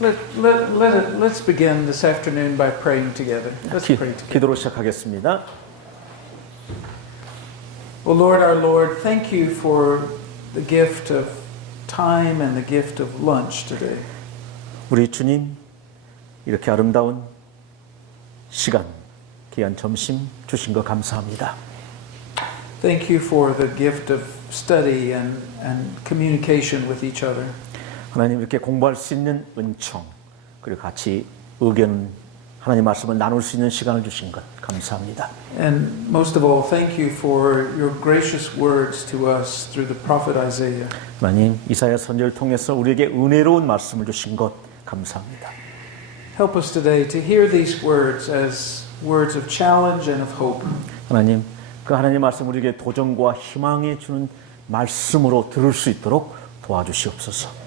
Let's begin this afternoon by praying together. Let's pray together. 기도로 시작하겠습니다. Well, Lord, our Lord, thank you for the gift of time and the gift of lunch today. 우리 주님, 이렇게 아름다운 시간, 귀한 점심 주신 거 감사합니다. Thank you for the gift of study and communication with each other. 하나님 이렇게 공부할 수 있는 은총, 그리고 같이 의견, 하나님 말씀을 나눌 수 있는 시간을 주신 것 감사합니다. And most of all, thank you for your gracious words to us through the prophet Isaiah. 하나님, 이사야 선지자를 통해서 우리에게 은혜로운 말씀을 주신 것 감사합니다. Help us today to hear these words as words of challenge and of hope. 하나님, 그 하나님 말씀 우리에게 도전과 희망에 주는 말씀으로 들을 수 있도록 도와주시옵소서.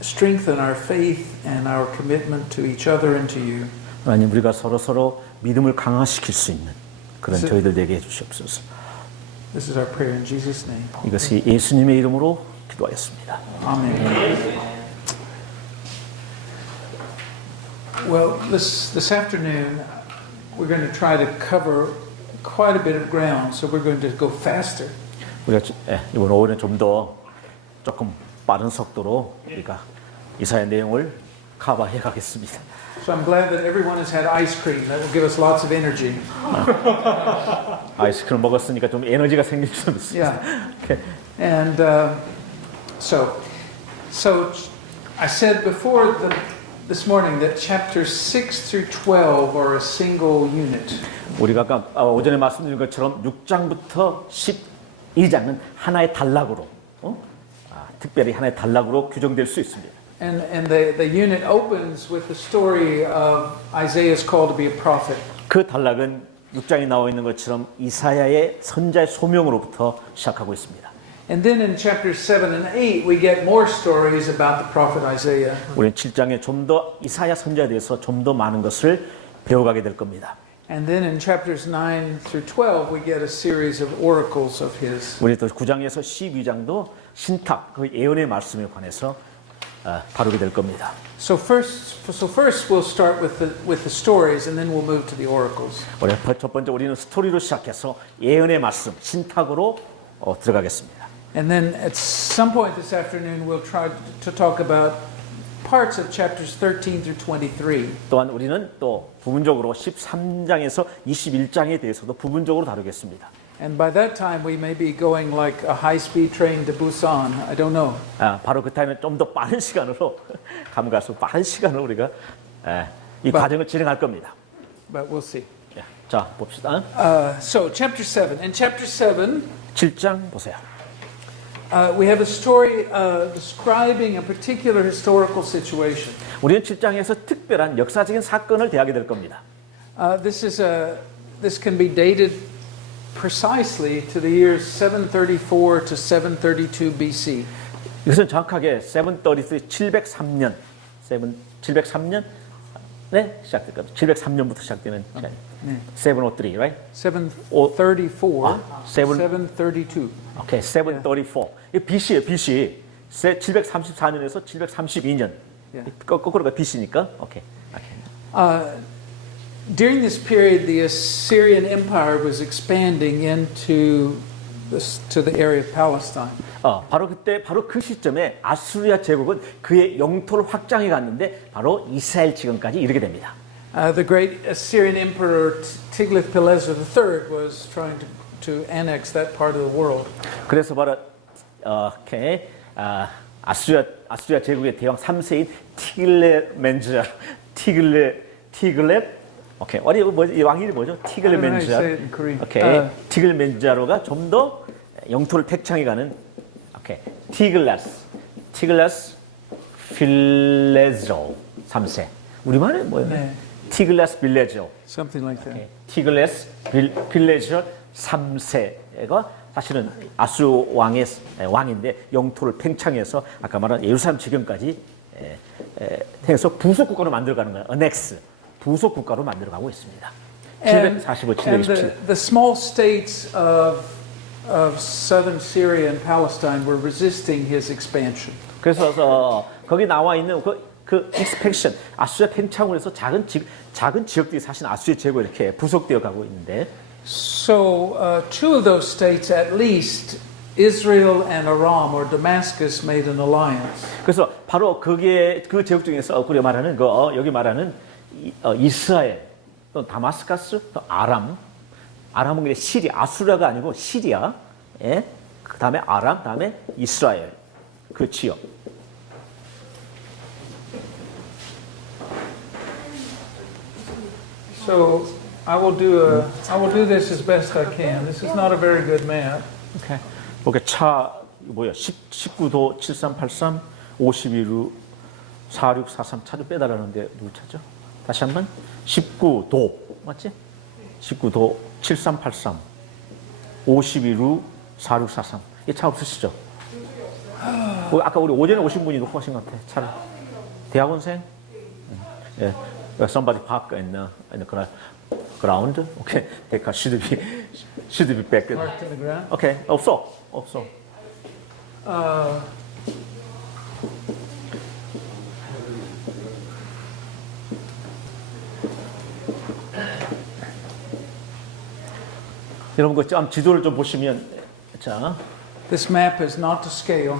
Strengthen our faith and our commitment to each other and to you. 하나님, 우리가 서로 믿음을 강화시킬 수 있는 그런 저희들 되게 해주시옵소서. This is our prayer in Jesus' name. 이것이 예수님의 이름으로 기도하였습니다. Amen. Well, this afternoon we're going to try to cover quite a bit of ground, so we're going to go faster. 우리가 이번 오후는 좀 더 조금 빠른 속도로 우리가 이사야 내용을 커버해 가겠습니다. So I'm glad that everyone has had ice cream. That will give us lots of energy. 아이스크림 먹었으니까 좀 에너지가 생길 수 있습니다. Yeah. Okay. And so I said before this morning that chapters 6 through 12 are a single unit. 우리가 아까 오전에 말씀드린 것처럼 6장부터 12장은 하나의 단락으로 특별히 하나의 단락으로 규정될 수 있습니다. And the unit opens with the story of Isaiah's call to be a prophet. 그 단락은 6장에 나와 있는 것처럼 이사야의 선자의 소명으로부터 시작하고 있습니다. And then in chapters 7 and 8 we get more stories about the prophet Isaiah. 우리는 7장에 좀 더 이사야 선자에 대해서 좀 더 많은 것을 배워가게 될 겁니다. And then in chapters 9 through 12 we get a series of oracles of his. 우리 또 9장에서 12장도 신탁, 그 예언의 말씀에 관해서 다루게 될 겁니다. So first we'll start with the stories and then we'll move to the oracles. 우리 첫 번째 우리는 스토리로 시작해서 예언의 말씀, 신탁으로 들어가겠습니다. And then at some point this afternoon we'll try to talk about parts of chapters 13 through 23. 또한 우리는 또 부분적으로 13장에서 21장에 대해서도 부분적으로 다루겠습니다. And by that time we may be going like a high-speed train to Busan. I don't know. 바로 그 타임에 좀 더 빠른 시간으로 감가서 빠른 시간으로 우리가 이 과정을 진행할 겁니다. But we'll see. 자, 봅시다. So chapter 7. In chapter 7, 7장 보세요. we have a story describing a particular historical situation. 우리는 7장에서 특별한 역사적인 사건을 대하게 될 겁니다. This can be dated precisely to the years 734 to 732 BC. 이것은 정확하게 733, 703년 시작될 겁니다. 703년부터 시작되는 시간입니다. 703, right? 734, 732. 오케이, 734. 이 BC예요, BC. 734년에서 732년. 거꾸로가 BC니까. 오케이. During this period, the Assyrian Empire was expanding into to the area of Palestine. 바로 그 시점에 아수리아 제국은 그의 영토를 확장해 갔는데 바로 이스라엘 지금까지 이르게 됩니다. The great Assyrian Emperor Tiglath-Pileser III was trying to annex that part of the world. 그래서 바로 아수리아 제국의 대왕 3세인 티글렛 오케이. 이 왕 이름이 뭐죠? 티글멘자로. 오케이. 티글멘자로가 좀 더 영토를 팽창해 가는 오케이. 티글라스 필레조 3세. 우리말에 뭐예요? 네. 티글라스 빌레조. Something like that. 오케이. 티글라스 빌레조 3세가 사실은 아수 왕의 왕인데 영토를 팽창해서 아까 말한 예루살렘 지경까지 해서 부속 국가로 만들어가는 거예요. 어넥스. 부속 국가로 만들어가고 있습니다. 745, 727. The small states of southern Syria and Palestine were resisting his expansion. 그래서 거기 나와 있는 그 그 익스펜션, 아수리아 팽창을 해서 작은 지역들이 사실 아수리아 제국 이렇게 부속되어 가고 있는데. So two of those states, at least, Israel and Aram or Damascus, made an alliance. 그래서 바로 그게 그 제국 중에서 우리가 말하는 여기 말하는 이스라엘, 또 다마스카스, 또 아람은 그냥 시리아, 아수리아가 아니고 시리아, 예? 그 다음에 아람, 다음에 이스라엘 그 지역. So I will do this as best I can. This is not a very good map. 오케이. 이렇게 19도 7383, 52루 4643 차도 빼달라는데 누구 차죠? 다시 한번 19도 맞지? 19도 7383, 52루 4643. 이 차 없으시죠? 아까 우리 오전에 오신 분이 놓고 가신 것 같아. 차를. 대학원생? 예. Somebody park in the ground. Okay. They should be back. Parked in the ground. Okay. 없어. 여러분 그 지도를 좀 보시면 자. This map is not to scale.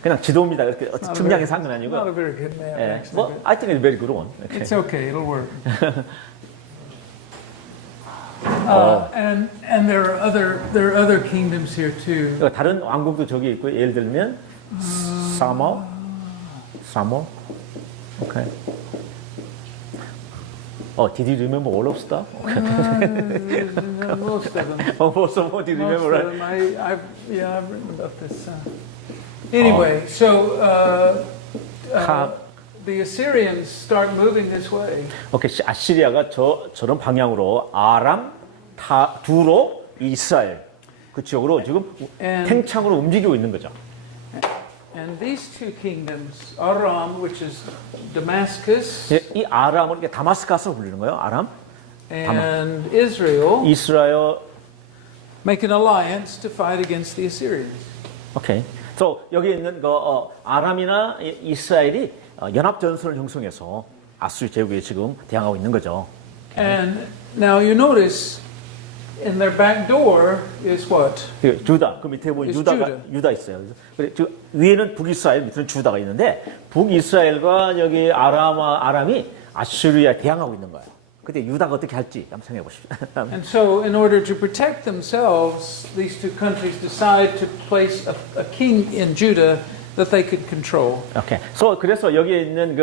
그냥 지도입니다. 이렇게 측량해서 한 건 아니고. Not a very good map. 예. Actually, Well, I think it's a very good one. Okay. it's okay. It'll work. And there are other kingdoms here too. 다른 왕국도 저기 있고 예를 들면 사모. 오케이. Did you remember all of stuff? Most of them. Most of what do you remember, Most right? of them. I've written about this. Anyway, so the Assyrians start moving this way. 오케이, 아시리아가 저런 방향으로 아람, 두로, 이스라엘 그 지역으로 지금 팽창으로 움직이고 있는 거죠. And these two kingdoms, Aram, which is Damascus, 예, 이 아람을 이렇게 다마스카스로 불리는 거예요. 아람, and Israel, 이스라엘. make an alliance to fight against the Assyrians. 오케이. 그래서 여기 있는 아람이나 이스라엘이 연합 전선을 형성해서 아수리 제국에 지금 대항하고 있는 거죠. And now you notice in their back door is what? 주다. 그 밑에 보면 유다 있어요. 그래서 위에는 북이스라엘, 밑에는 주다가 있는데 북이스라엘과 여기 아람이 아수리아에 대항하고 있는 거예요. 그때 유다가 어떻게 할지 한번 생각해 보십시오. And so, in order to protect themselves, these two countries decide to place a king in Judah that they could control. 오케이. 그래서 여기에 있는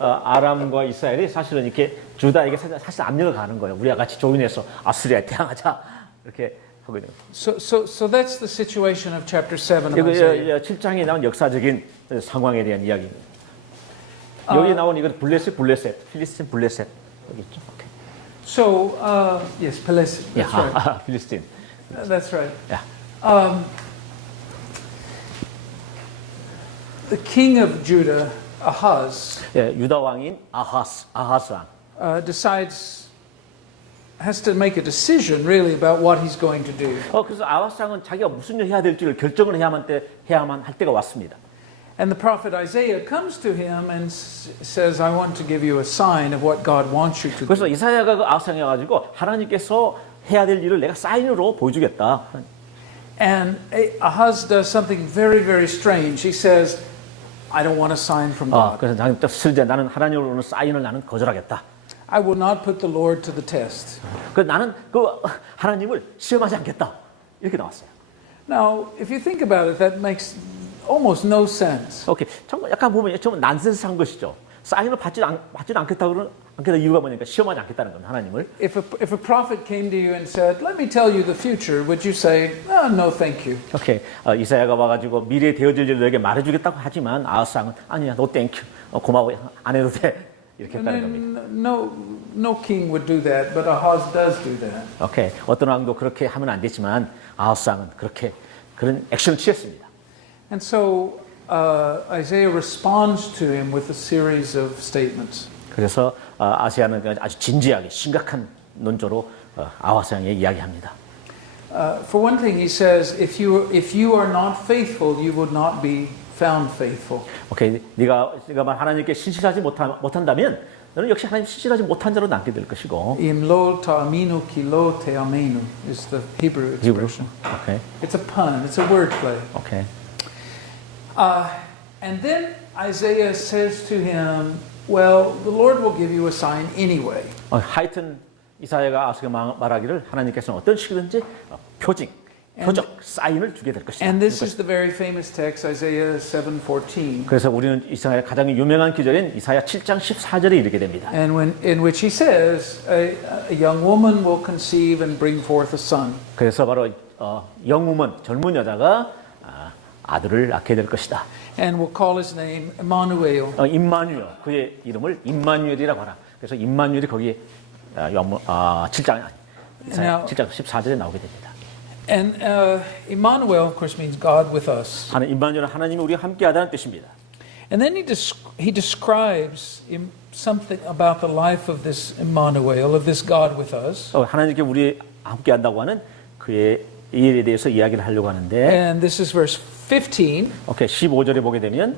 아람과 이스라엘이 사실은 이렇게 주다에게 사실 압력을 가는 거예요. 우리가 같이 조인해서 아수리아에 대항하자 이렇게 하고 있는 거예요. So that's the situation of chapter 7 of Isaiah. 7장에 나온 역사적인 상황에 대한 이야기입니다. 여기 나온 이건 블레셋, 필리스틴 블레셋 여기 있죠. 오케이. So yes, Peles. That's right. 필리스틴. That's right. 야. The king of Judah, Ahaz, 예, 유다 왕인 아하스 왕. has to make a decision really about what he's going to do. 그래서 아하스 왕은 자기가 무슨 일 해야 될지를 결정을 해야만 할 때가 왔습니다. And the prophet Isaiah comes to him and says, I want to give you a sign of what God wants you to 그래서 do. 이사야가 그 아하스 왕에 가지고 하나님께서 해야 될 일을 내가 사인으로 보여주겠다. And Ahaz does something very, very strange. He says, I don't want a sign from God. 그래서 나는 하나님으로는 사인을 나는 거절하겠다. I will not put the Lord to the test. 나는 하나님을 시험하지 않겠다. 이렇게 나왔어요. Now, if you think about it, that makes almost no sense. 오케이. 정말 약간 보면 좀 난센스한 것이죠. 사인을 받지도 않겠다 이유가 뭐냐니까 시험하지 않겠다는 겁니다. 하나님을. If a prophet came to you and said, "Let me tell you the future," would you say, "No, thank you"? 오케이. 이사야가 와가지고 미래에 되어질 일을 너에게 말해주겠다고 하지만 아하스 왕은 아니야, no thank you. 고마워, 안 해도 돼. 이렇게 했다는 겁니다. No king would do that, but Ahaz does do that. 오케이. 어떤 왕도 그렇게 하면 안 되지만 아하스 왕은 그런 액션을 취했습니다. And so Isaiah responds to him with a series of statements. 그래서 아시아는 아주 진지하게 심각한 논조로 아하스 왕에게 이야기합니다. For one thing, he says, if you are not faithful, you would not be found faithful. 오케이, 네가 하나님께 신실하지 못한다면 너는 역시 하나님 신실하지 못한 자로 남게 될 것이고. Im lo ta'aminu ki lo te'amenu is the Hebrew expression. 오케이. It's a pun. It's a wordplay. 오케이. And then Isaiah says to him, "Well, the Lord will give you a sign anyway." 하여튼 이사야가 아스가 말하기를 하나님께서는 어떤 식이든지 표적, 사인을 주게 될 것이다. And this is the very famous text, Isaiah 7:14. 그래서 우리는 이사야 가장 유명한 기절인 이사야 7장 14절에 이르게 됩니다. And in which he says, a young woman will conceive and bring forth a son. 그래서 바로 영우먼 젊은 여자가 아들을 낳게 될 것이다. And we'll call his name Emmanuel. 임마누엘, 그의 이름을 임마누엘이라고 하라. 그래서 임마누엘이 거기에 7장 14절에 나오게 됩니다. And Emmanuel, of course, means God with us. 임마누엘은 하나님이 우리와 함께하다는 뜻입니다. And then he describes something about the life of this Emmanuel, of this God with us. 하나님께 우리 함께한다고 하는 그의 일에 대해서 이야기를 하려고 하는데. And this is verse 15. 오케이, 15절에 보게 되면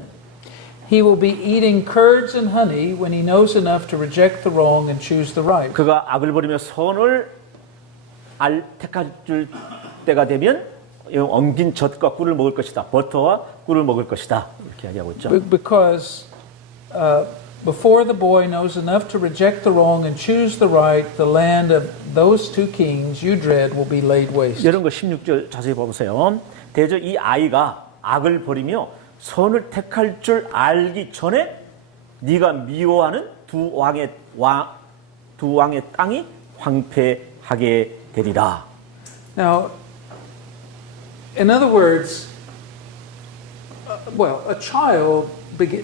He will be eating curds and honey when he knows enough to reject the wrong and choose the right. 그가 악을 버리며 선을 택할 줄 때가 되면 엉긴 젖과 꿀을 먹을 것이다. 버터와 꿀을 먹을 것이다. 이렇게 이야기하고 있죠. Because before the boy knows enough to reject the wrong and choose the right, the land of those two kings you dread will be laid waste. 이런 거 16절 자세히 보세요. 대저 이 아이가 악을 버리며 선을 택할 줄 알기 전에 네가 미워하는 두 왕의 땅이 황폐하게 되리라. Now, in other words, a child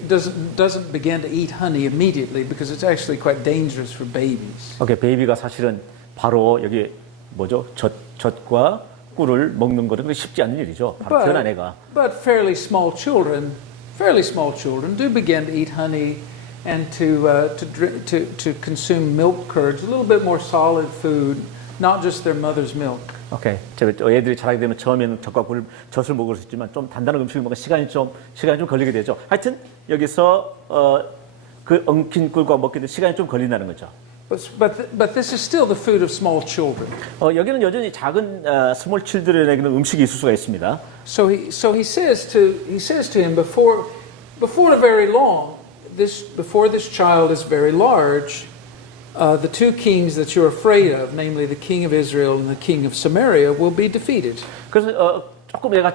doesn't begin to eat honey immediately because it's actually quite dangerous for babies. 오케이, 베이비가 사실은 바로 여기 뭐죠? 젖과 꿀을 먹는 것은 그렇게 쉽지 않은 일이죠. 바로 태어난 애가. But fairly small children do begin to eat honey and to consume milk curds, a little bit more solid food, not just their mother's milk. 오케이. 애들이 자라게 되면 처음에는 젖을 먹을 수 있지만 좀 단단한 음식을 먹으면 시간이 좀 걸리게 되죠. 하여튼 여기서 그 엉킨 꿀과 먹게 된 시간이 좀 걸린다는 거죠. But this is still the food of small children. 여기는 여전히 작은 스몰 칠드런에게는 음식이 있을 수가 있습니다. So he says to him before very long, before this child is very large, the two kings that you're afraid of, namely the king of Israel and the king of Samaria, will be defeated. 그래서 조금 얘가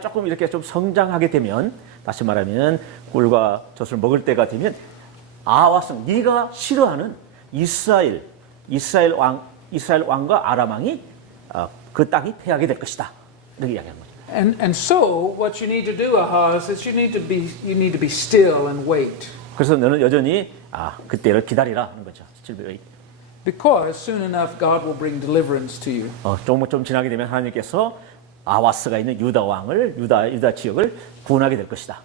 조금 이렇게 좀 성장하게 되면, 다시 말하면 꿀과 젖을 먹을 때가 되면 아와성, 네가 싫어하는 이스라엘 왕과 아람 왕이 그 땅이 패하게 될 것이다. 이렇게 이야기하는 거죠. And so what you need to do, Ahaz, is you need to be still and wait. 그래서 너는 여전히 그때를 기다리라 하는 거죠. Because soon enough God will bring deliverance to you. 좀 지나게 되면 하나님께서 아와스가 있는 유다 지역을 구원하게 될 것이다.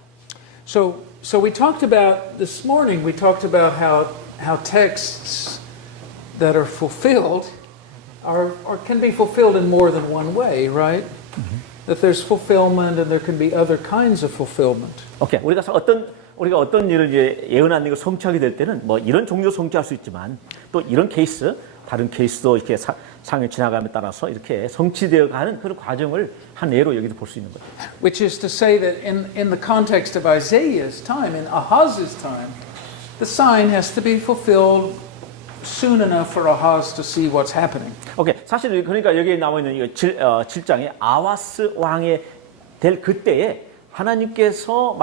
So we talked about this morning. We talked about how texts that are fulfilled can be fulfilled in more than one way, right? Mm-hmm. That there's fulfillment and there can be other kinds of fulfillment. 오케이. 우리가 어떤 일을 이제 예언한 걸 성취하게 될 때는 뭐 이런 종류로 성취할 수 있지만 또 이런 케이스, 다른 케이스도 이렇게 상에 지나감에 따라서 이렇게 성취되어 가는 그런 과정을 한 예로 여기도 볼 수 있는 거죠. Which is to say that in the context of Isaiah's time, in Ahaz's time, the sign has to be fulfilled soon enough for Ahaz to see what's happening. 오케이. 사실 그러니까 여기에 나와 있는 이 7장에 아와스 왕이 될 그때에 하나님께서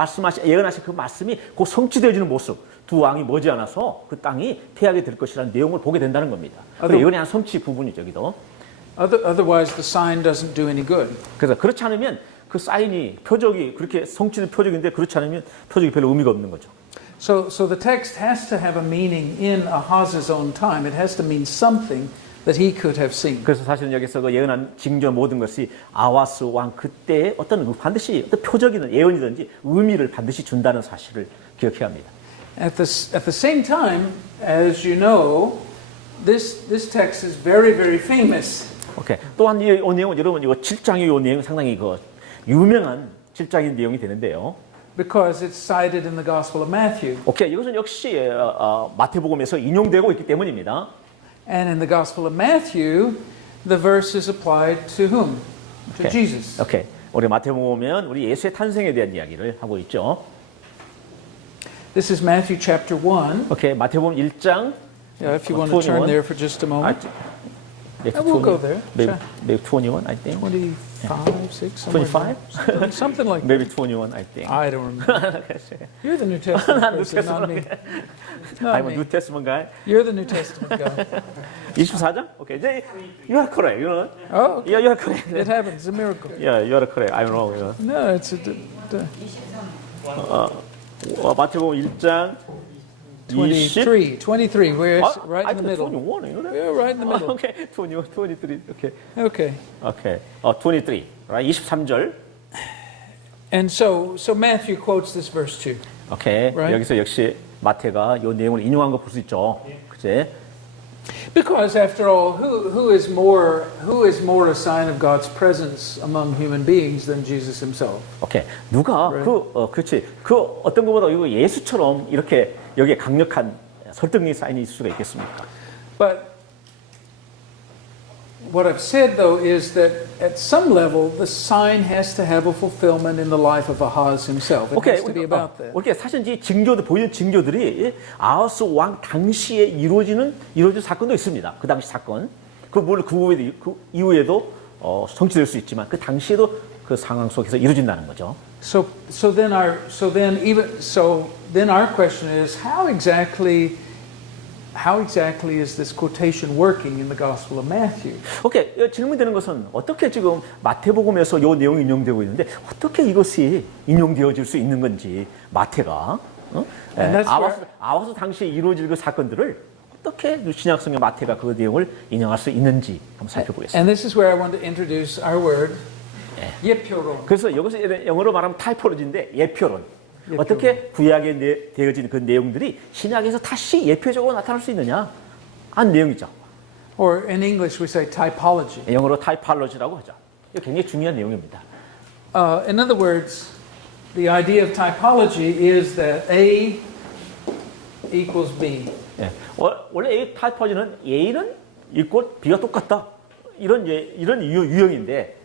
예언하신 그 말씀이 곧 성취되어지는 모습, 두 왕이 머지않아서 그 땅이 패하게 될 것이라는 내용을 보게 된다는 겁니다. 예언의 한 성취 부분이죠, 여기도. Otherwise, the sign doesn't do any good. 그래서 그렇지 않으면 그 사인이 표적이 그렇게 성취된 표적인데 그렇지 않으면 표적이 별로 의미가 없는 거죠. So the text has to have a meaning in Ahaz's own time. It has to mean something that he could have seen. 그래서 사실은 여기서 그 예언한 징조 모든 것이 아와스 왕 그때의 반드시 어떤 표적이든 예언이든지 의미를 반드시 준다는 사실을 기억해야 합니다. At the same time, as you know, this text is very, very famous. 오케이. 또한 이 내용은 여러분 이거 7장의 이 내용 상당히 유명한 실장인 내용이 되는데요. because it's cited in the Gospel of Matthew. 오케이, 이것은 역시 마태복음에서 인용되고 있기 때문입니다. And in the Gospel of Matthew, the verse is applied to whom? To 오케이. Jesus. 오케이. 우리 마태복음 보면 우리 예수의 탄생에 대한 이야기를 하고 있죠. This is Matthew chapter 1. 오케이, 마태복음 1장. Yeah, if you want to turn there for just a moment. We'll go there. Maybe 21, I think. 25, 6, somewhere 25? there. Something like that. Maybe 21, I think. I don't remember. You're the New Testament person, not me. Not I'm a me. New Testament guy. You're the New Testament guy. 24장? 오케이, 이제 you are correct. You know? Oh, Yeah, you are correct. it happens. It's a miracle. Yeah, you are correct. I'm wrong. You know? No, it's 마태복음 1장 23. 23. We're right I in the middle. 21, you know that? We're right in the middle. Okay, 21, 23. Okay. Okay. Okay. 23. Right? 23절. And so Matthew quotes this verse too. 오케이. Right. 여기서 역시 마태가 이 내용을 인용한 거 볼 수 있죠. 그제? Because after all, who is more a sign of God's presence among human beings than Jesus himself? 오케이. 누가 Right. 그렇지. 그 어떤 것보다 이거 예수처럼 이렇게 여기에 강력한 설득력 사인이 있을 수가 있겠습니까? But what I've said though is that at some level the sign has to have a fulfillment in the life of Ahaz himself. It 오케이. has to be about that. 오케이. 사실 이 증거들 보이는 증거들이 아하스 왕 당시에 이루어진 사건도 있습니다. 그 당시 사건. 그 이후에도 성취될 수 있지만 그 당시에도 그 상황 속에서 이루어진다는 거죠. So then our question is how exactly is this quotation working in the Gospel of Matthew? 오케이. 질문되는 것은 어떻게 지금 마태복음에서 이 내용이 인용되고 있는데 어떻게 이것이 인용되어질 수 있는 건지 마태가 아하스 당시에 이루어질 그 사건들을 어떻게 신약성경 마태가 그 내용을 인용할 수 있는지 한번 살펴보겠습니다. And this is where I want to introduce our word, 예표론. 그래서 여기서 영어로 말하면 타이포로지인데 예표론. 어떻게 구약에 되어진 그 내용들이 신약에서 다시 예표적으로 나타날 수 있느냐 한 내용이죠. Or in English we say typology. 영어로 타이팔로지라고 하죠. 이거 굉장히 중요한 내용입니다. In other words, the idea of typology is that A equals B. 예. 원래 A 타이포로지는 A는 있고 B가 똑같다. 이런 유형인데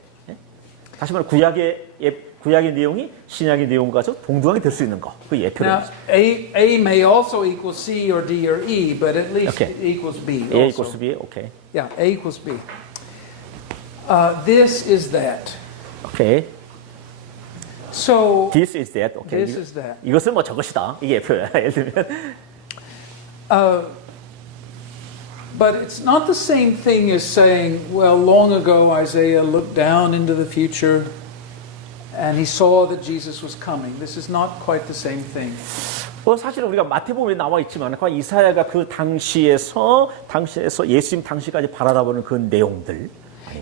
다시 말해 구약의 내용이 신약의 내용과 동등하게 될 수 있는 거. 그 예표를. Now, A may also equal C or D or E, but at least Okay. it equals B. A also. equals B. 오케이. Yeah, A equals B. This is that. 오케이. So This is that. 오케이. this is that. 이것은 뭐 저것이다. 이게 예표야. 예를 들면. But it's not the same thing as saying, well, long ago Isaiah looked down into the future and he saw that Jesus was coming. This is not quite the same thing. 사실은 우리가 마태복음에 나와 있지만 이사야가 그 당시에서 예수님 당시까지 바라다보는 그 내용들.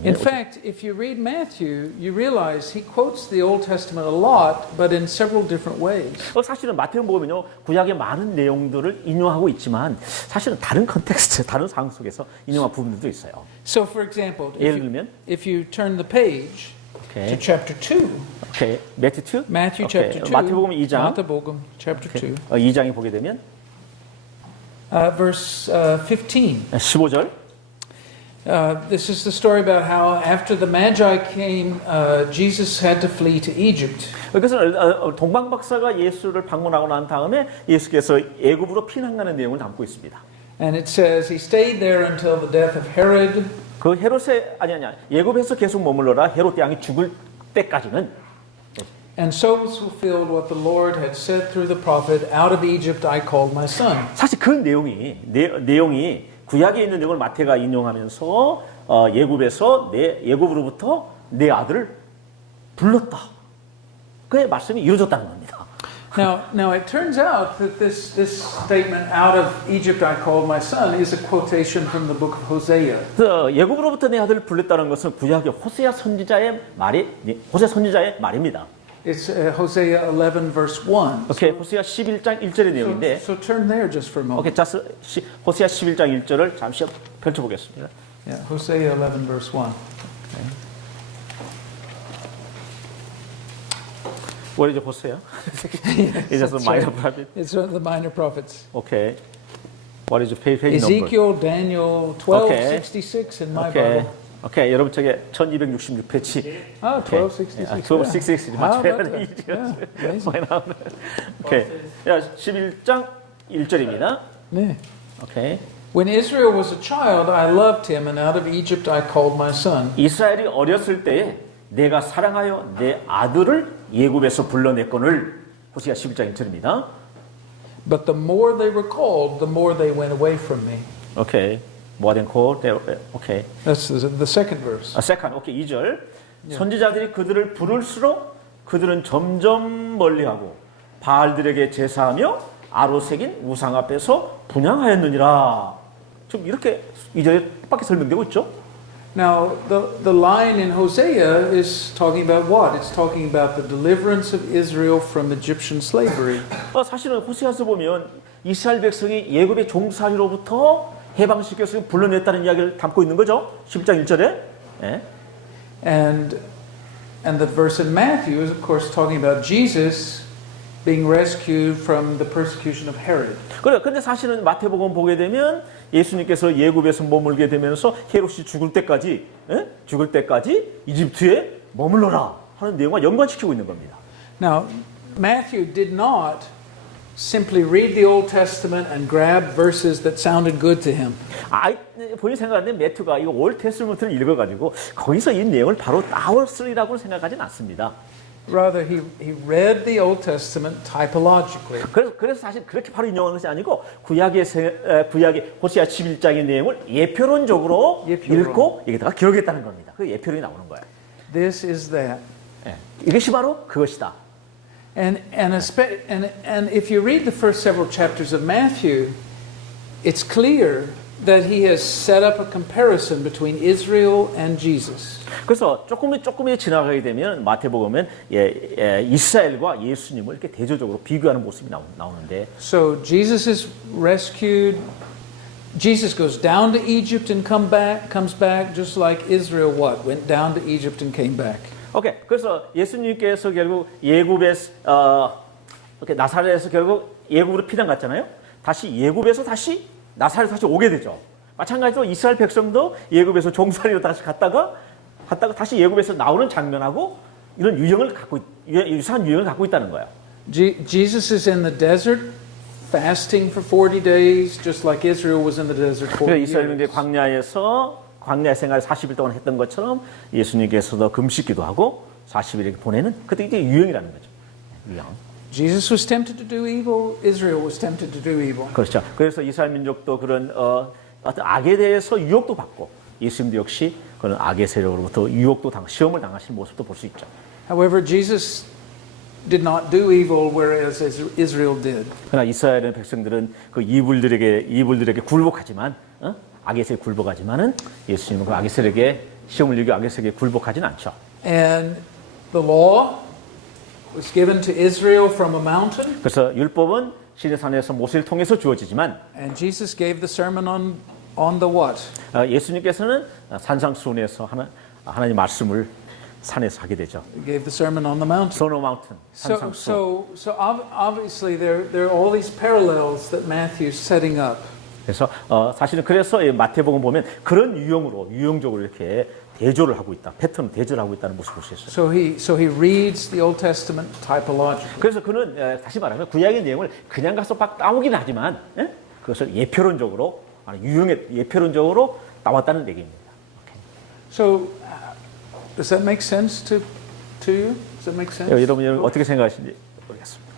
In fact, if you read Matthew, you realize he quotes the Old Testament a lot, but in several different ways. 사실은 마태복음 보면요 구약의 많은 내용들을 인용하고 있지만 사실은 다른 컨텍스트, 다른 상황 속에서 인용한 부분들도 있어요. So, for example, 예를 들면, if you turn the page to chapter 2, 오케이, Matthew 2, Matthew chapter 2, 마태복음 2장, 마태복음 chapter 2, 2장에 보게 되면 verse 15. 15절. This is the story about how after the Magi came, Jesus had to flee to Egypt. 그것은 동방 박사가 예수를 방문하고 난 다음에 예수께서 애굽으로 피난가는 내용을 담고 있습니다. And it says he stayed there until the death of Herod. 그 헤롯의 예굽에서 계속 머물러라 헤롯 왕이 죽을 때까지는. And so was fulfilled what the Lord had said through the prophet, out of Egypt I called my son. 사실 그 내용이 구약에 있는 내용을 마태가 인용하면서 예굽으로부터 내 아들을 불렀다. 그의 말씀이 이루어졌다는 겁니다. Now it turns out that this statement, out of Egypt I called my son, is a quotation from the book of Hosea. 예굽으로부터 내 아들을 불렀다는 것은 구약의 호세아 선지자의 말입니다. It's Hosea 11 verse 1. 오케이, 호세아 11장 1절의 내용인데. So turn there just for a moment. 오케이, 호세아 11장 1절을 잠시 펼쳐보겠습니다. Yeah, Hosea 11 verse 1. What is Hosea? It's just a that's minor right. prophet. It's one of the minor prophets. Okay. What is the page number? Ezekiel, Daniel, 1266 in my Okay. Bible. 오케이, 여러분 저게 1266페이지. Ah, 1266. 1266 How 맞춰야 about 하는 that? Yeah, amazing. 많이 나오네. 오케이. 야, 11장 1절입니다. 네. 오케이. When Israel was a child, I loved him, and out of Egypt I called my son. 이스라엘이 어렸을 때에 내가 사랑하여 내 아들을 예굽에서 불러냈거늘. 호세아 11장 1절입니다. But the more they were called, the more they went away from me. 오케이. More than called. 오케이. That's the second verse. second. 오케이. 2절. 선지자들이 그들을 부를수록 그들은 점점 멀리하고 바알들에게 제사하며 아로색인 우상 앞에서 분향하였느니라. 좀 이렇게 2절에 뜻밖의 설명되고 있죠. Now, the line in Hosea is talking about what? It's talking about the deliverance of Israel from Egyptian slavery. 사실은 호세아서 보면 이스라엘 백성이 예굽의 종살이로부터 해방시켜서 불러냈다는 이야기를 담고 있는 거죠. 11장 1절에. 예. And the verse in Matthew is, of course, talking about Jesus being rescued from the persecution of Herod. 그래. 근데 사실은 마태복음 보게 되면 예수님께서 예굽에서 머물게 되면서 헤롯이 죽을 때까지 이집트에 머물러라 하는 내용과 연관시키고 있는 겁니다. Now, Matthew did not simply read the Old Testament and grab verses that sounded good to him. 본인 생각하는데 매튜가 이 올드 테스트먼트를 읽어가지고 거기서 이 내용을 바로 따왔으리라고 생각하진 않습니다. Rather, he read the Old Testament typologically. 그래서 사실 그렇게 바로 인용하는 것이 아니고 구약의 호세아 11장의 내용을 예표론적으로 읽고 여기다가 기록했다는 겁니다. 그 예표론이 나오는 거예요. This is that. 예. 이것이 바로 그것이다. And if you read the first several chapters of Matthew, it's clear that he has set up a comparison between Israel and Jesus. 그래서 조금이 지나가게 되면 마태복음은 이스라엘과 예수님을 이렇게 대조적으로 비교하는 모습이 나오는데. So Jesus is rescued. Jesus goes down to Egypt and comes back, just like Israel went down to Egypt and came back. 오케이. 그래서 예수님께서 결국 예굽에서 나사렛에서 결국 예굽으로 피난 갔잖아요. 다시 예굽에서 다시 나사렛 다시 오게 되죠. 마찬가지로 이스라엘 백성도 예굽에서 종살이로 다시 갔다가 다시 예굽에서 나오는 장면하고 이런 유사한 유형을 갖고 있다는 거예요. Jesus is in the desert fasting for 40 days, just like Israel was in the desert 40 years. 이스라엘은 광야 생활 40일 동안 했던 것처럼 예수님께서도 금식기도 하고 40일 보내는 그때 이제 유형이라는 거죠. 유형. Jesus was tempted to do evil. Israel was tempted to do evil. 그렇죠. 그래서 이스라엘 민족도 그런 어떤 악에 대해서 유혹도 받고 예수님도 역시 그런 악의 세력으로부터 시험을 당하신 모습도 볼 수 있죠. However, Jesus did not do evil, whereas Israel did. 그러나 이스라엘 백성들은 그 이불들에게 굴복하지만 악의 세력에 굴복하지만은 예수님은 그 악의 세력에 시험을 이겨 악의 세력에 굴복하지는 않죠. And the law was given to Israel from a mountain. 그래서 율법은 시내산에서 모세를 통해서 주어지지만 And Jesus gave the sermon on the what? 예수님께서는 산상수훈에서 하나님 말씀을 산에서 하게 되죠. He gave the sermon on the mountain. Sermon on the Mountain. So obviously there are all these parallels that Matthew's setting up. 그래서 사실은 그래서 마태복음 보면 그런 유형적으로 이렇게 대조를 하고 있다. 패턴 대조를 하고 있다는 모습을 볼 수 있어요. So he reads the Old Testament typologically. 그래서 그는 다시 말하면 구약의 내용을 그냥 가서 막 따오긴 하지만 그것을 예표론적으로 예표론적으로 따왔다는 얘기입니다. Okay. So does that make sense to you? Does that make sense? 여러분 어떻게 생각하시는지 모르겠습니다.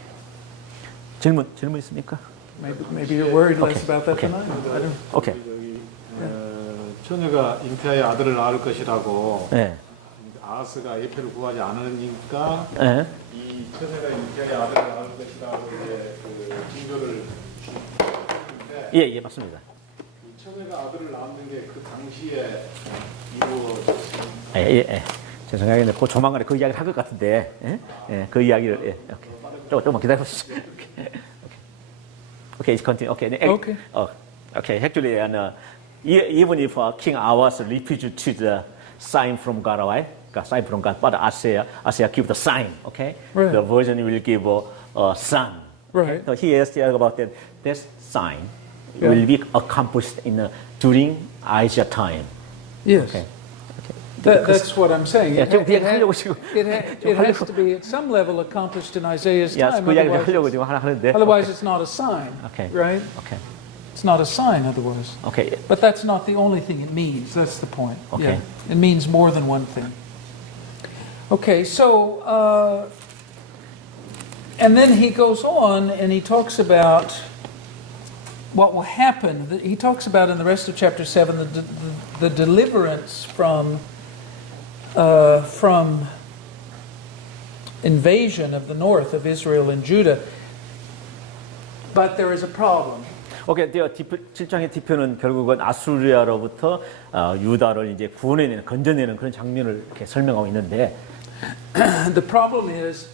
질문 있습니까? Maybe you're worried less about that tonight. I don't. 오케이. 처녀가 잉태하여 아들을 낳을 것이라고 네. 아하스가 예표를 구하지 않으니까 네. 이 처녀가 잉태하여 아들을 낳을 것이라고 이제 그 징조를 주는데 예, 맞습니다. 이 처녀가 아들을 낳는 게 그 당시에 이루어졌습니다. 예. 제 생각에는 조만간에 그 이야기를 할 것 같은데, 그 이야기를 조금만 기다려보시죠. Okay, continue. Okay. Actually, even if King Ahaz refused to the sign from God, right? 아까 sign from God, but Isaiah give the sign, okay? Right. The version will give a son. Right. So he has said about that. That sign Yeah. will be accomplished during Isaiah time. Yes. Okay. That's what I'm saying. 예, 좀 그 이야기 하려고 지금 It has to be at some level accomplished in Isaiah's 야, time. 그 이야기를 하려고 지금 하는데. Otherwise it's not a sign. Okay. Right? Okay. It's not a sign otherwise. Okay. But that's not the only thing it means. That's the point. Okay. Yeah. It means more than one thing. Okay, so and then he goes on and he talks about what will happen. He talks about in the rest of chapter 7 the deliverance from invasion of the north of Israel and Judah. But there is a problem. 오케이, 7장의 뒤편은 결국은 아수리아로부터 유다를 이제 구원해내는, 건져내는 그런 장면을 이렇게 설명하고 있는데, The problem is,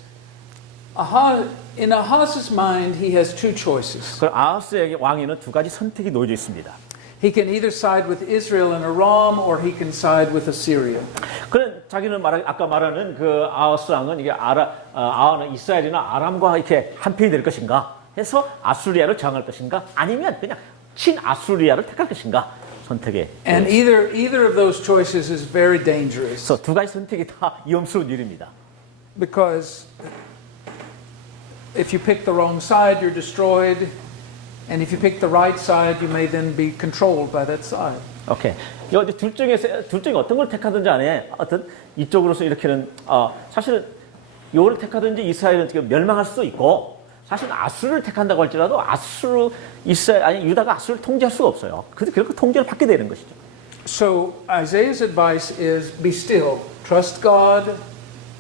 in Ahaz's mind, he has two choices. 그 아하스의 왕에는 두 가지 선택이 놓여져 있습니다. He can either side with Israel and Aram, or he can side with Assyria. 그는 자기는 아까 말하는 그 아하스 왕은 이게 이스라엘이나 아람과 이렇게 한편이 될 것인가 해서 아수리아를 저항할 것인가, 아니면 그냥 친 아수리아를 택할 것인가 선택에. And either of those choices is very dangerous. 그래서 두 가지 선택이 다 위험스러운 일입니다. Because if you pick the wrong side, you're destroyed. And if you pick the right side, you may then be controlled by that side. 오케이. 여기 둘 중에 어떤 걸 택하든지 안에 어떤 이쪽으로서 이렇게는 사실은 요를 택하든지 이스라엘은 지금 멸망할 수도 있고, 사실 아수르를 택한다고 할지라도 유다가 아수르를 통제할 수가 없어요. 그렇게 통제를 받게 되는 것이죠. So Isaiah's advice is be still, trust God,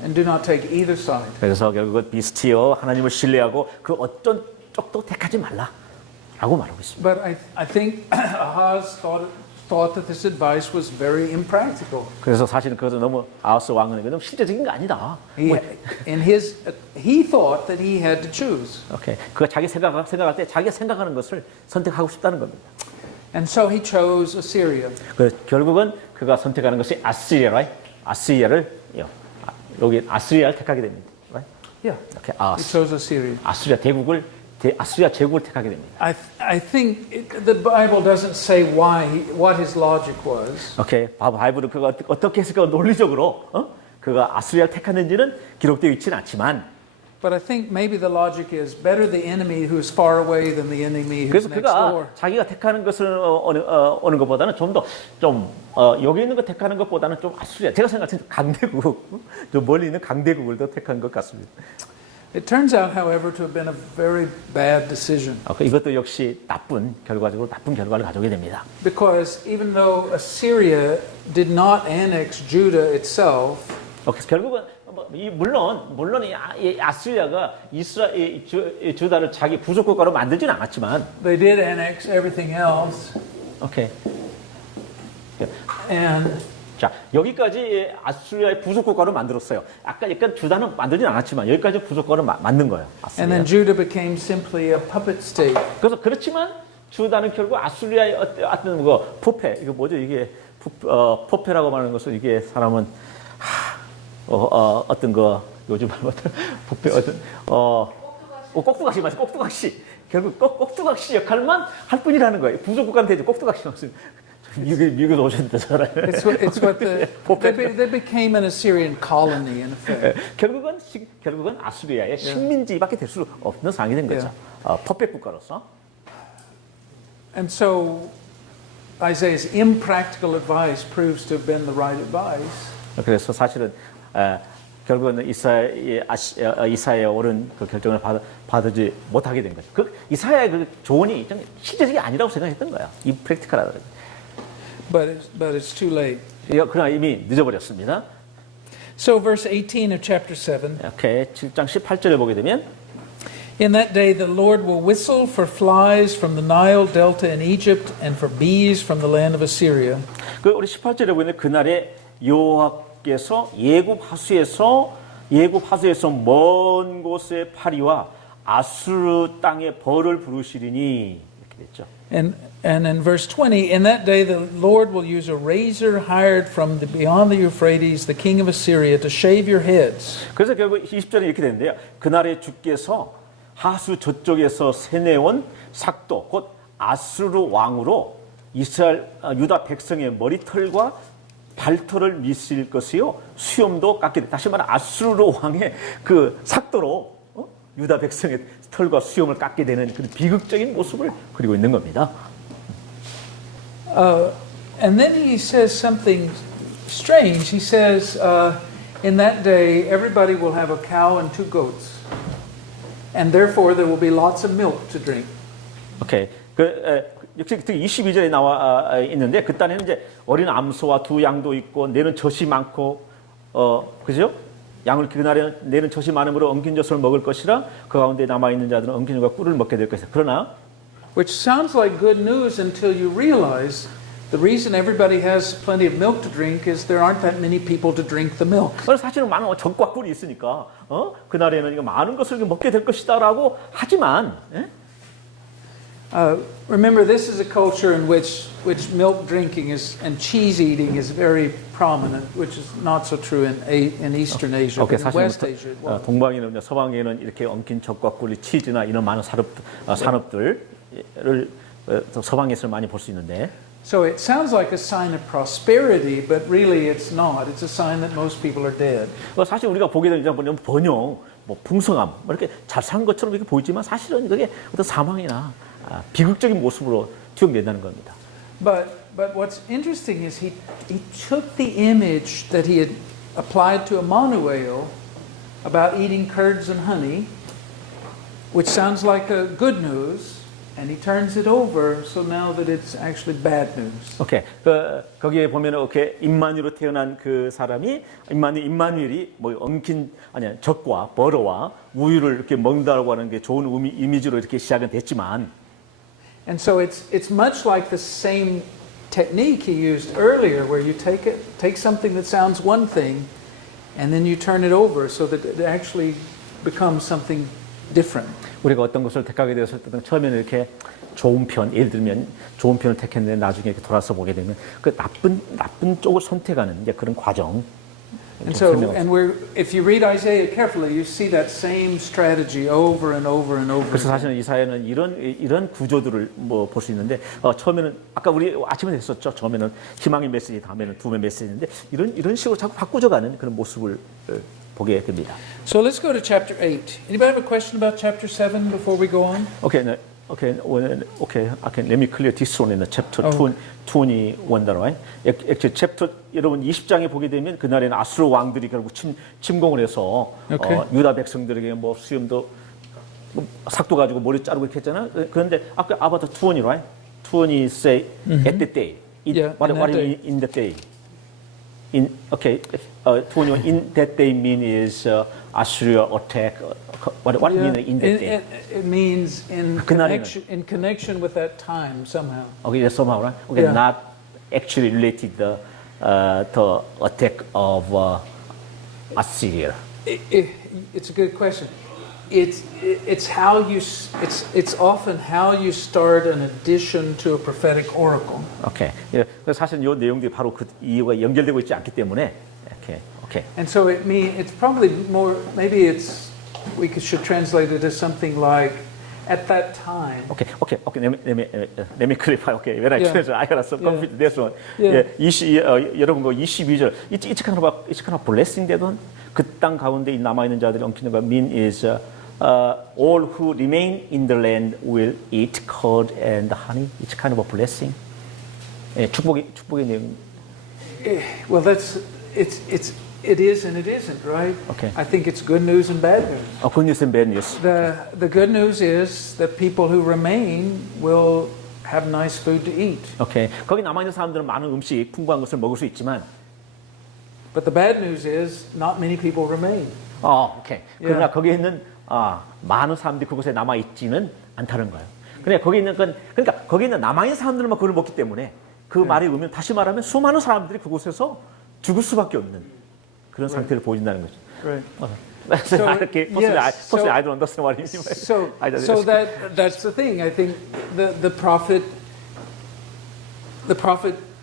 and do not take either side. 그래서 결국은 비스티어 하나님을 신뢰하고 그 어떤 쪽도 택하지 말라라고 말하고 있습니다. But I think Ahaz thought that this advice was very impractical. 그래서 사실은 그것은 너무 아하스 왕은 너무 실제적인 거 아니다. He thought that he had to choose. 오케이. 그 자기 생각할 때 자기가 생각하는 것을 선택하고 싶다는 겁니다. And so he chose Assyria. 결국은 그가 선택하는 것이 아시리아를 여기 아시리아를 택하게 됩니다. Right? Yeah. 이렇게 He chose Assyria. 아시리아 제국을 택하게 됩니다. I think the Bible doesn't say what his logic was. 오케이. 바이블은 그가 어떻게 해서 논리적으로 그가 아시리아를 택하는지는 기록되어 있지는 않지만, But I think maybe the logic is better the enemy who is far away than the enemy who's 그래서 next 그가 door. 자기가 택하는 것을 어느 것보다는 여기 있는 거 택하는 것보다는 좀 아수리아, 제가 생각할 때는 강대국, 좀 멀리 있는 강대국을 더 택한 것 같습니다. It turns out, however, to have been a very bad decision. 이것도 역시 결과적으로 나쁜 결과를 가져오게 됩니다. Because even though Assyria did not annex Judah itself, 결국은 물론 이 아시리아가 주다를 자기 부속 국가로 만들지는 않았지만, they did annex everything else. 오케이. And 자, 여기까지 아수리아의 부속 국가로 만들었어요. 아까 약간 주다는 만들진 않았지만 여기까지 부속 국가로 만든 거예요. and then Judah became simply a puppet state. 그래서 그렇지만 주다는 결국 아수리아의 어떤 포페, 이거 뭐죠? 이게 포페라고 말하는 것은 이게 사람은 어떤 거 요즘 말로 포페 꼭두각시 맞아. 꼭두각시. 결국 꼭두각시 역할만 할 뿐이라는 거예요. 부속 국가는 되죠. 꼭두각시 무슨 미국에 오셨는데 저라. It's what they became an Assyrian colony in effect. 결국은 아수리아의 식민지밖에 될 수 없는 상황이 된 거죠. 퍼펙트 국가로서. And so Isaiah's impractical advice proves to have been the right advice. 그래서 사실은 결국은 이사야의 옳은 그 결정을 받지 못하게 된 거죠. 이사야의 그 조언이 실제적이 아니라고 생각했던 거예요. 임프랙티컬하다. But it's too late. 그러나 이미 늦어버렸습니다. So verse 18 of chapter 7. 오케이, 7장 18절에 보게 되면 In that day the Lord will whistle for flies from the Nile delta in Egypt and for bees from the land of Assyria. 우리 18절에 보면 그날에 여호와께서 예굽 하수에서 먼 곳의 파리와 아수르 땅의 벌을 부르시리니. 됐죠. And in verse 20, in that day the Lord will use a razor hired from beyond the Euphrates, the king of Assyria, to shave your heads. 그래서 결국 20절에 이렇게 되는데요. 그날에 주께서 하수 저쪽에서 세내온 삭도 곧 아수르 왕으로 이스라엘 유다 백성의 머리털과 발털을 미실 것이요 수염도 깎게 돼. 다시 말해 아수르 왕의 그 삭도로 유다 백성의 털과 수염을 깎게 되는 그런 비극적인 모습을 그리고 있는 겁니다. And then he says something strange. He says, in that day everybody will have a cow and 2 goats, and therefore there will be lots of milk to drink. 오케이. 역시 22절에 나와 있는데 그 딴에는 이제 어린 암소와 2 양도 있고 내는 젖이 많고 그죠? 양을 그날에는 내는 젖이 많으므로 엉킨 젖을 먹을 것이라 그 가운데 남아 있는 자들은 엉킨 젖과 꿀을 먹게 될 것이다. 그러나 Which sounds like good news until you realize the reason everybody has plenty of milk to drink is there aren't that many people to drink the milk. 사실은 많은 젖과 꿀이 있으니까 그날에는 이거 많은 것을 먹게 될 것이다라고 하지만 Remember, this is a culture in which milk drinking and cheese eating is very prominent, which is not so true in Eastern Asia, but in West Asia. 동방에는 서방에는 이렇게 엉킨 젖과 꿀이 치즈나 이런 많은 산업들을 서방에서 많이 볼 수 있는데. So it sounds like a sign of prosperity, but really it's not. It's a sign that most people are dead. 사실 우리가 보게 되는 번영, 풍성함, 이렇게 잘 산 것처럼 이렇게 보이지만 사실은 그게 어떤 사망이나 비극적인 모습으로 투영된다는 겁니다. But what's interesting is he took the image that he had applied to Emmanuel about eating curds and honey, which sounds like a good news, and he turns it over so now that it's actually bad news. 오케이. 거기에 보면은 이렇게 임마누엘로 태어난 그 사람이 임마누엘이 엉킨 젖과 버러와 우유를 이렇게 먹는다고 하는 게 좋은 이미지로 이렇게 시작은 됐지만. And so it's much like the same technique he used earlier, where you take something that sounds one thing, and then you turn it over so that it actually becomes something different. 우리가 어떤 것을 택하게 되었을 때는 처음에는 이렇게 좋은 편, 예를 들면 좋은 편을 택했는데 나중에 이렇게 돌아서 보게 되면 그 나쁜 쪽을 선택하는 이제 그런 과정. And so, if you read Isaiah carefully, you see that same strategy over and over and over. 그래서 사실은 이사야는 이런 구조들을 볼 수 있는데 처음에는 아까 우리 아침에 했었죠. 처음에는 희망의 메시지, 다음에는 두의 메시지인데 이런 식으로 자꾸 바꾸져가는 그런 모습을 보게 됩니다. So let's go to chapter 8. Anybody have a question about chapter 7 before we go on? Okay, let me clear this one in the chapter 21, right? Actually, chapter 여러분 20장에 보게 되면 그날에는 아수르 왕들이 결국 침공을 해서 유다 백성들에게 수염도 삭도 가지고 머리 자르고 이렇게 했잖아. 그런데 아까 about 20, right? 20 say at the day. What in the day? 21 in that day mean is Assyria attack. What mean in that day? It means in connection with that time somehow. Okay, somehow, right? Okay, not actually related the attack of Assyria. It's a good question. It's often how you start an addition to a prophetic oracle. Okay. 예, 사실 이 내용들이 바로 그 이유가 연결되고 있지 않기 때문에. Okay. And so it's probably more. Maybe we should translate it as something like, at that time. Okay. Let me clarify. Okay, when I translate, I got some confused. This one. 여러분 그 22절. It's kind of blessing that one. 그 땅 가운데 남아 있는 자들이 엉키는 거 mean is all who remain in the land will eat curd and honey. It's kind of a blessing. 예, 축복의 내용. Well, it is and it isn't, right? Okay. I think it's good news and bad news. Good news and bad news. The good news is that people who remain will have nice food to eat. Okay. 거기 남아 있는 사람들은 많은 음식, 풍부한 것을 먹을 수 있지만. But the bad news is not many people remain. Okay. 그러나 거기에 있는 많은 사람들이 그곳에 남아 있지는 않다는 거예요. 그러니까 거기 있는 남아 있는 사람들만 그걸 먹기 때문에 그 말에 의미는 다시 말하면 수많은 사람들이 그곳에서 죽을 수밖에 없는 그런 상태를 보여준다는 거죠. Right. So, yes, I don't understand what you mean. So that's the thing. I think the prophet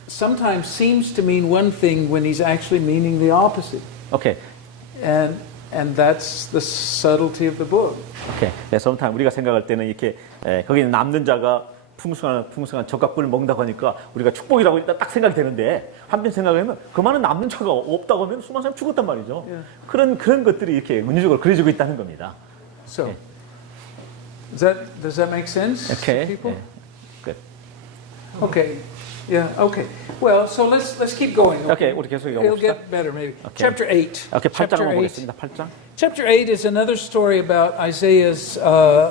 sometimes seems to mean one thing when he's actually meaning the opposite. Okay. And that's the subtlety of the book. 오케이. 네, sometimes 우리가 생각할 때는 이렇게 거기는 남는 자가 풍성한 젖과 꿀을 먹는다고 하니까 우리가 축복이라고 일단 딱 생각이 되는데 한편 생각하면 그 많은 남는 자가 없다고 하면 수많은 사람이 죽었단 말이죠. Yeah. 그런 것들이 이렇게 은유적으로 그려지고 있다는 겁니다. So, Okay. does that make sense Okay. to people? 네. Good. Okay. Yeah. Okay. Well, so let's keep going. Okay. 우리 계속 It'll 읽어봅시다. get better maybe. Okay. Chapter 8. 오케이, 8장 Chapter 한번 8. 보겠습니다. 8장. Chapter 8 is another story about Isaiah's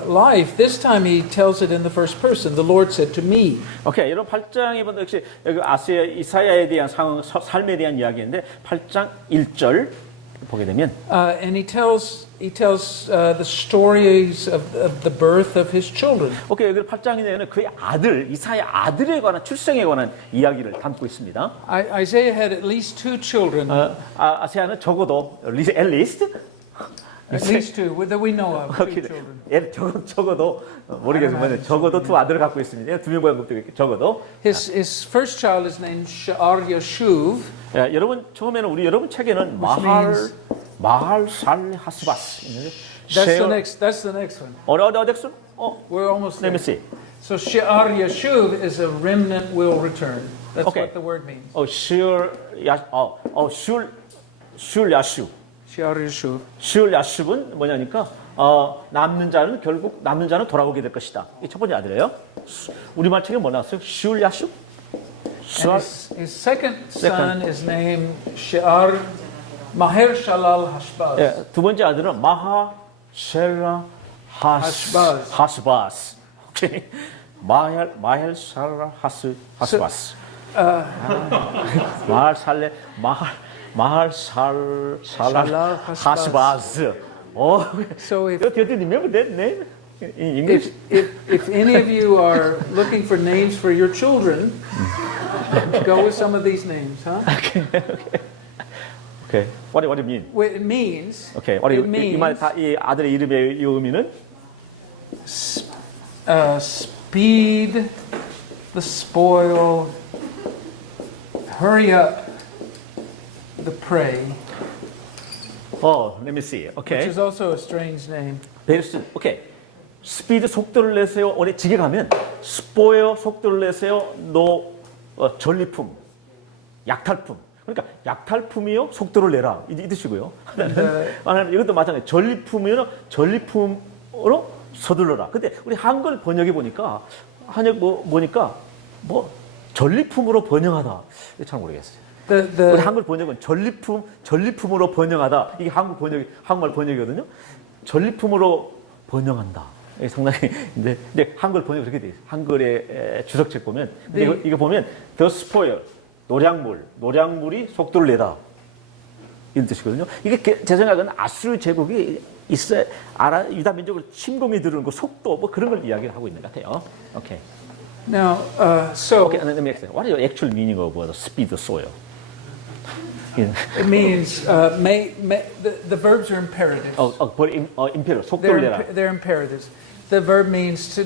life. This time he tells it in the first person. The Lord said to me. 오케이, 여러분 8장에 보면 역시 여기 이사야에 대한 삶에 대한 이야기인데 8장 1절 보게 되면 And he tells the stories of the birth of his children. 오케이, 여기 8장에 대한 그의 아들 이사야 아들에 관한 출생에 관한 이야기를 담고 있습니다. Isaiah had at least two children. 아세아는 적어도 at least At least two that we know of. Two children. 적어도 모르겠지만 적어도 두 아들을 갖고 있습니다. 두 명과 것도 적어도. His first child is named Shear-Yashuv. 여러분 처음에는 우리 여러분 책에는 마할 하스바스 있는데. That's the next one. 어렉슨? We're almost Let me there. see. So Shear-Yashuv is a remnant will return. That's Okay. what the word means. 슈울 야슈. Shear-Yashuv. 슈울 야슈는 뭐냐니까 남는 자는 돌아오게 될 것이다. 이 첫 번째 아들이에요. 우리말 책에 뭐 나왔어요? 슈울 야슈? And his second son is named Maher Shalal Hashbaz. 예, 두 번째 아들은 마하 하스바스. 오케이. 마헬 샬라 하스바스. 마할 샬라 하스바스. So if Do you remember that name in English? if any of you are looking for names for your children, go with some of these names, huh? Okay. What do you mean? What it means. Okay. It means 이 아들의 이름의 의미는 speed the spoil, hurry up the prey, let me see. which Okay. is also a strange name. 베르스. 오케이. 스피드 속도를 내세요. 오래 지게 가면 스포여 속도를 내세요. 노 전리품, 약탈품. 그러니까 약탈품이요 속도를 내라 이 뜻이고요. 이것도 마찬가지. 전리품이요 전리품으로 서둘러라. 근데 우리 한글 번역해 보니까 뭐니까 전리품으로 번영하다. 이거 잘 모르겠어요. 우리 한글 번역은 전리품으로 번영하다. 이게 한국말 번역이거든요. 전리품으로 번영한다. 이게 상당히 근데 한글 번역 그렇게 돼 있어요. 한글의 주석책 보면 근데 이거 보면 the spoil 노량물이 속도를 내다 이런 뜻이거든요. 이게 제 생각은 아수르 제국이 유다 민족을 침공이 들어오는 그 속도 그런 걸 이야기를 하고 있는 것 같아요. 오케이. Now, so Okay, let me explain. What is the actual meaning of the speed of soil? it means the verbs are imperatives. 임페로 속도를 내라. They're imperatives. The verb means to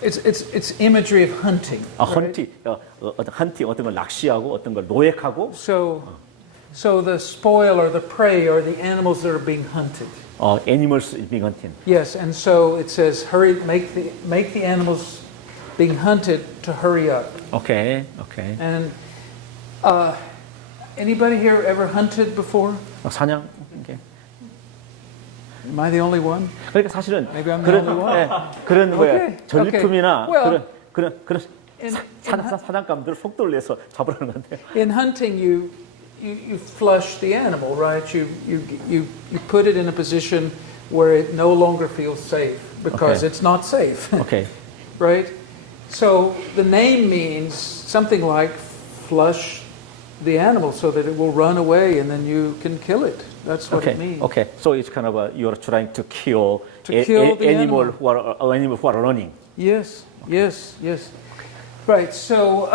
it's imagery of hunting. right? 헌팅 어떤 걸 낚시하고 어떤 걸 노획하고. So the spoil or the prey are the animals that are being hunted. Animals being hunted. Yes, and so it says make the animals being hunted to hurry up. Okay. And anybody here ever hunted before? 사냥. Okay. Am I the only one? 그러니까 사실은 Maybe I'm the only one. 그런 Okay, 전리품이나 okay. Well, 그런 사냥감들 속도를 내서 잡으라는 건데. In hunting, you flush the animal, right? You put it in a position where it no longer feels safe because Okay. it's not safe, Okay. right? So the name means something like flush the animal so that it will run away and then you can kill it. That's what it means. Okay. So it's kind of you're trying to kill kill the animal animal. animal who are running. Yes. Right. So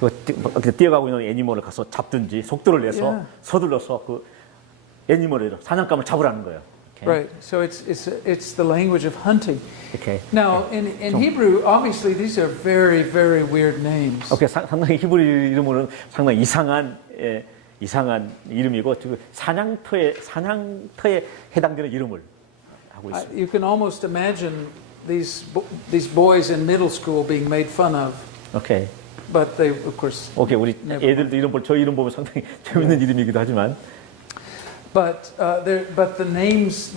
뛰어가고 있는 애니멀을 가서 잡든지 속도를 내서 Yeah. 서둘러서 애니멀을 사냥감을 잡으라는 거예요. 이렇게. Right. So it's the language of hunting. 이렇게. Now, in Hebrew, obviously these are very, very weird names. 오케이, 상당히 히브리 이름으로는 상당히 이상한 이름이고 지금 사냥터에 해당되는 이름을 하고 있습니다. You can almost imagine these boys in middle school being made fun of, 오케이, but they, of course, 오케이, 우리 애들도 저 이름 보면 상당히 재밌는 이름이기도 하지만, but the names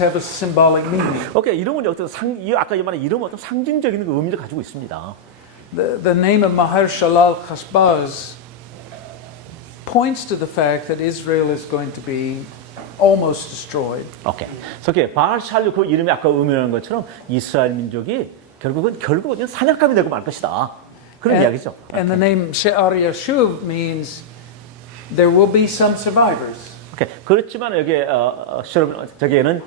have a symbolic meaning. 오케이, 이름은 어떤 아까 말한 이름은 어떤 상징적인 의미를 가지고 있습니다. The name of Maher-shalal-Chashbaz points to the fact that Israel is going to be almost destroyed. 오케이, 그렇게 바알샬루 그 이름이 아까 의미하는 것처럼 이스라엘 민족이 결국은 사냥감이 되고 말 것이다. 그런 이야기죠. And the name She'ar Yashuv means there will be some survivors. 오케이, 그렇지만 여기에 저기에는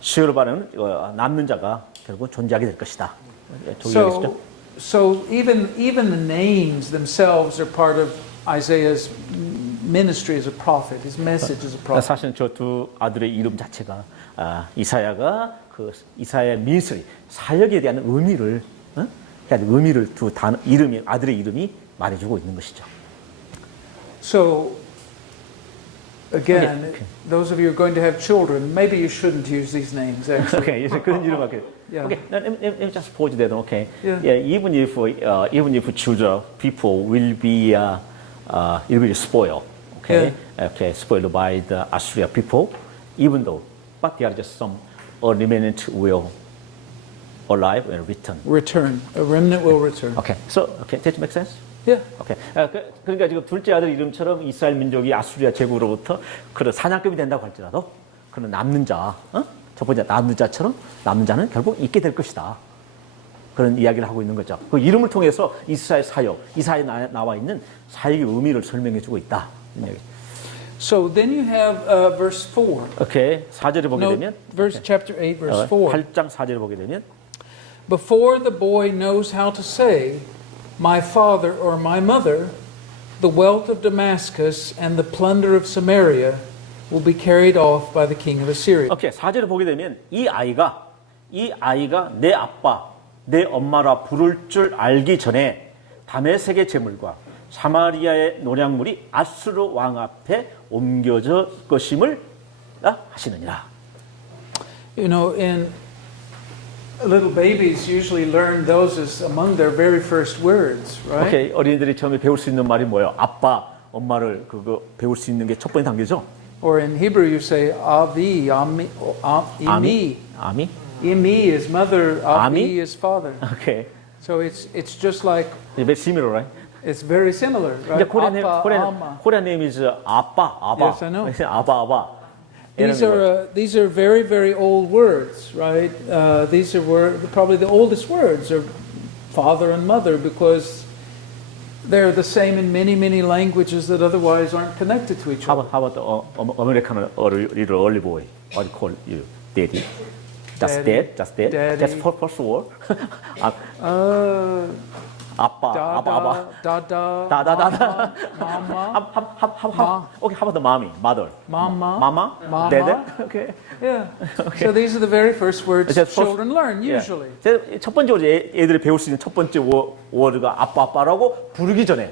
시오르바는 남는 자가 결국 존재하게 될 것이다. So even the names themselves are part of Isaiah's ministry as a prophet, his message as a prophet. 사실 저 두 아들의 이름 자체가 이사야가 이사야의 민스리 사역에 대한 의미를 두 단어 이름이 아들의 이름이 말해주고 있는 것이죠. So again, those of you who are going to have children, maybe you shouldn't use these names. Actually. Okay, 그런 이름 할게요. Yeah. Okay, let me just pause that. Okay, Yeah. even if children, people will be it will spoil. Okay, spoiled by the Assyria people, even though, but there are just some remnant will alive and return. A remnant will return. Okay, that makes sense? Yeah. Okay. 그러니까 지금 둘째 아들 이름처럼 이스라엘 민족이 아수리아 제국으로부터 그런 사냥감이 된다고 할지라도 그런 남는 자, 첫 번째 남는 자처럼 남는 자는 결국 있게 될 것이다. 그런 이야기를 하고 있는 거죠. 그 이름을 통해서 이스라엘 사역, 이사야에 나와 있는 사역의 의미를 설명해주고 있다. So then you have verse 4. 오케이, 4절을 보게 되면 chapter 8, verse 4. 8장 4절을 보게 되면 Before the boy knows how to say, my father or my mother, the wealth of Damascus and the plunder of Samaria will be carried off by the king of Assyria. 오케이, 4절을 보게 되면 이 아이가 내 아빠, 내 엄마라 부를 줄 알기 전에 다메섹의 재물과 사마리아의 노량물이 아수르 왕 앞에 옮겨질 것임을 하시느니라. You know, in little babies usually learn those as among their very first words, right? 오케이, 어린이들이 처음에 배울 수 있는 말이 뭐예요? 아빠, 엄마를 그거 배울 수 있는 게 첫 번째 단계죠. Or in Hebrew you say Avi, Ami, Imi. 아미? Imi is mother, Avi Ami? is father. 오케이. So it's just like Very similar, right? it's very similar, right? 이제 Appa, Korean name is 아빠. Yes, I know. 아빠. These are very, very old words, right? These are probably the oldest words are father and mother because they're the same in many, many languages that otherwise aren't connected to each other. How about the American little early boy? What do you call you? Daddy? Just Daddy. dad? Daddy. That's first word? 아빠. Dada, mama, Okay, how about the mommy, mother? mama, dad? Okay. Yeah. So these are the very first words That's children learn usually. 첫 번째로 애들이 배울 수 있는 첫 번째 워드가 아빠라고 부르기 전에.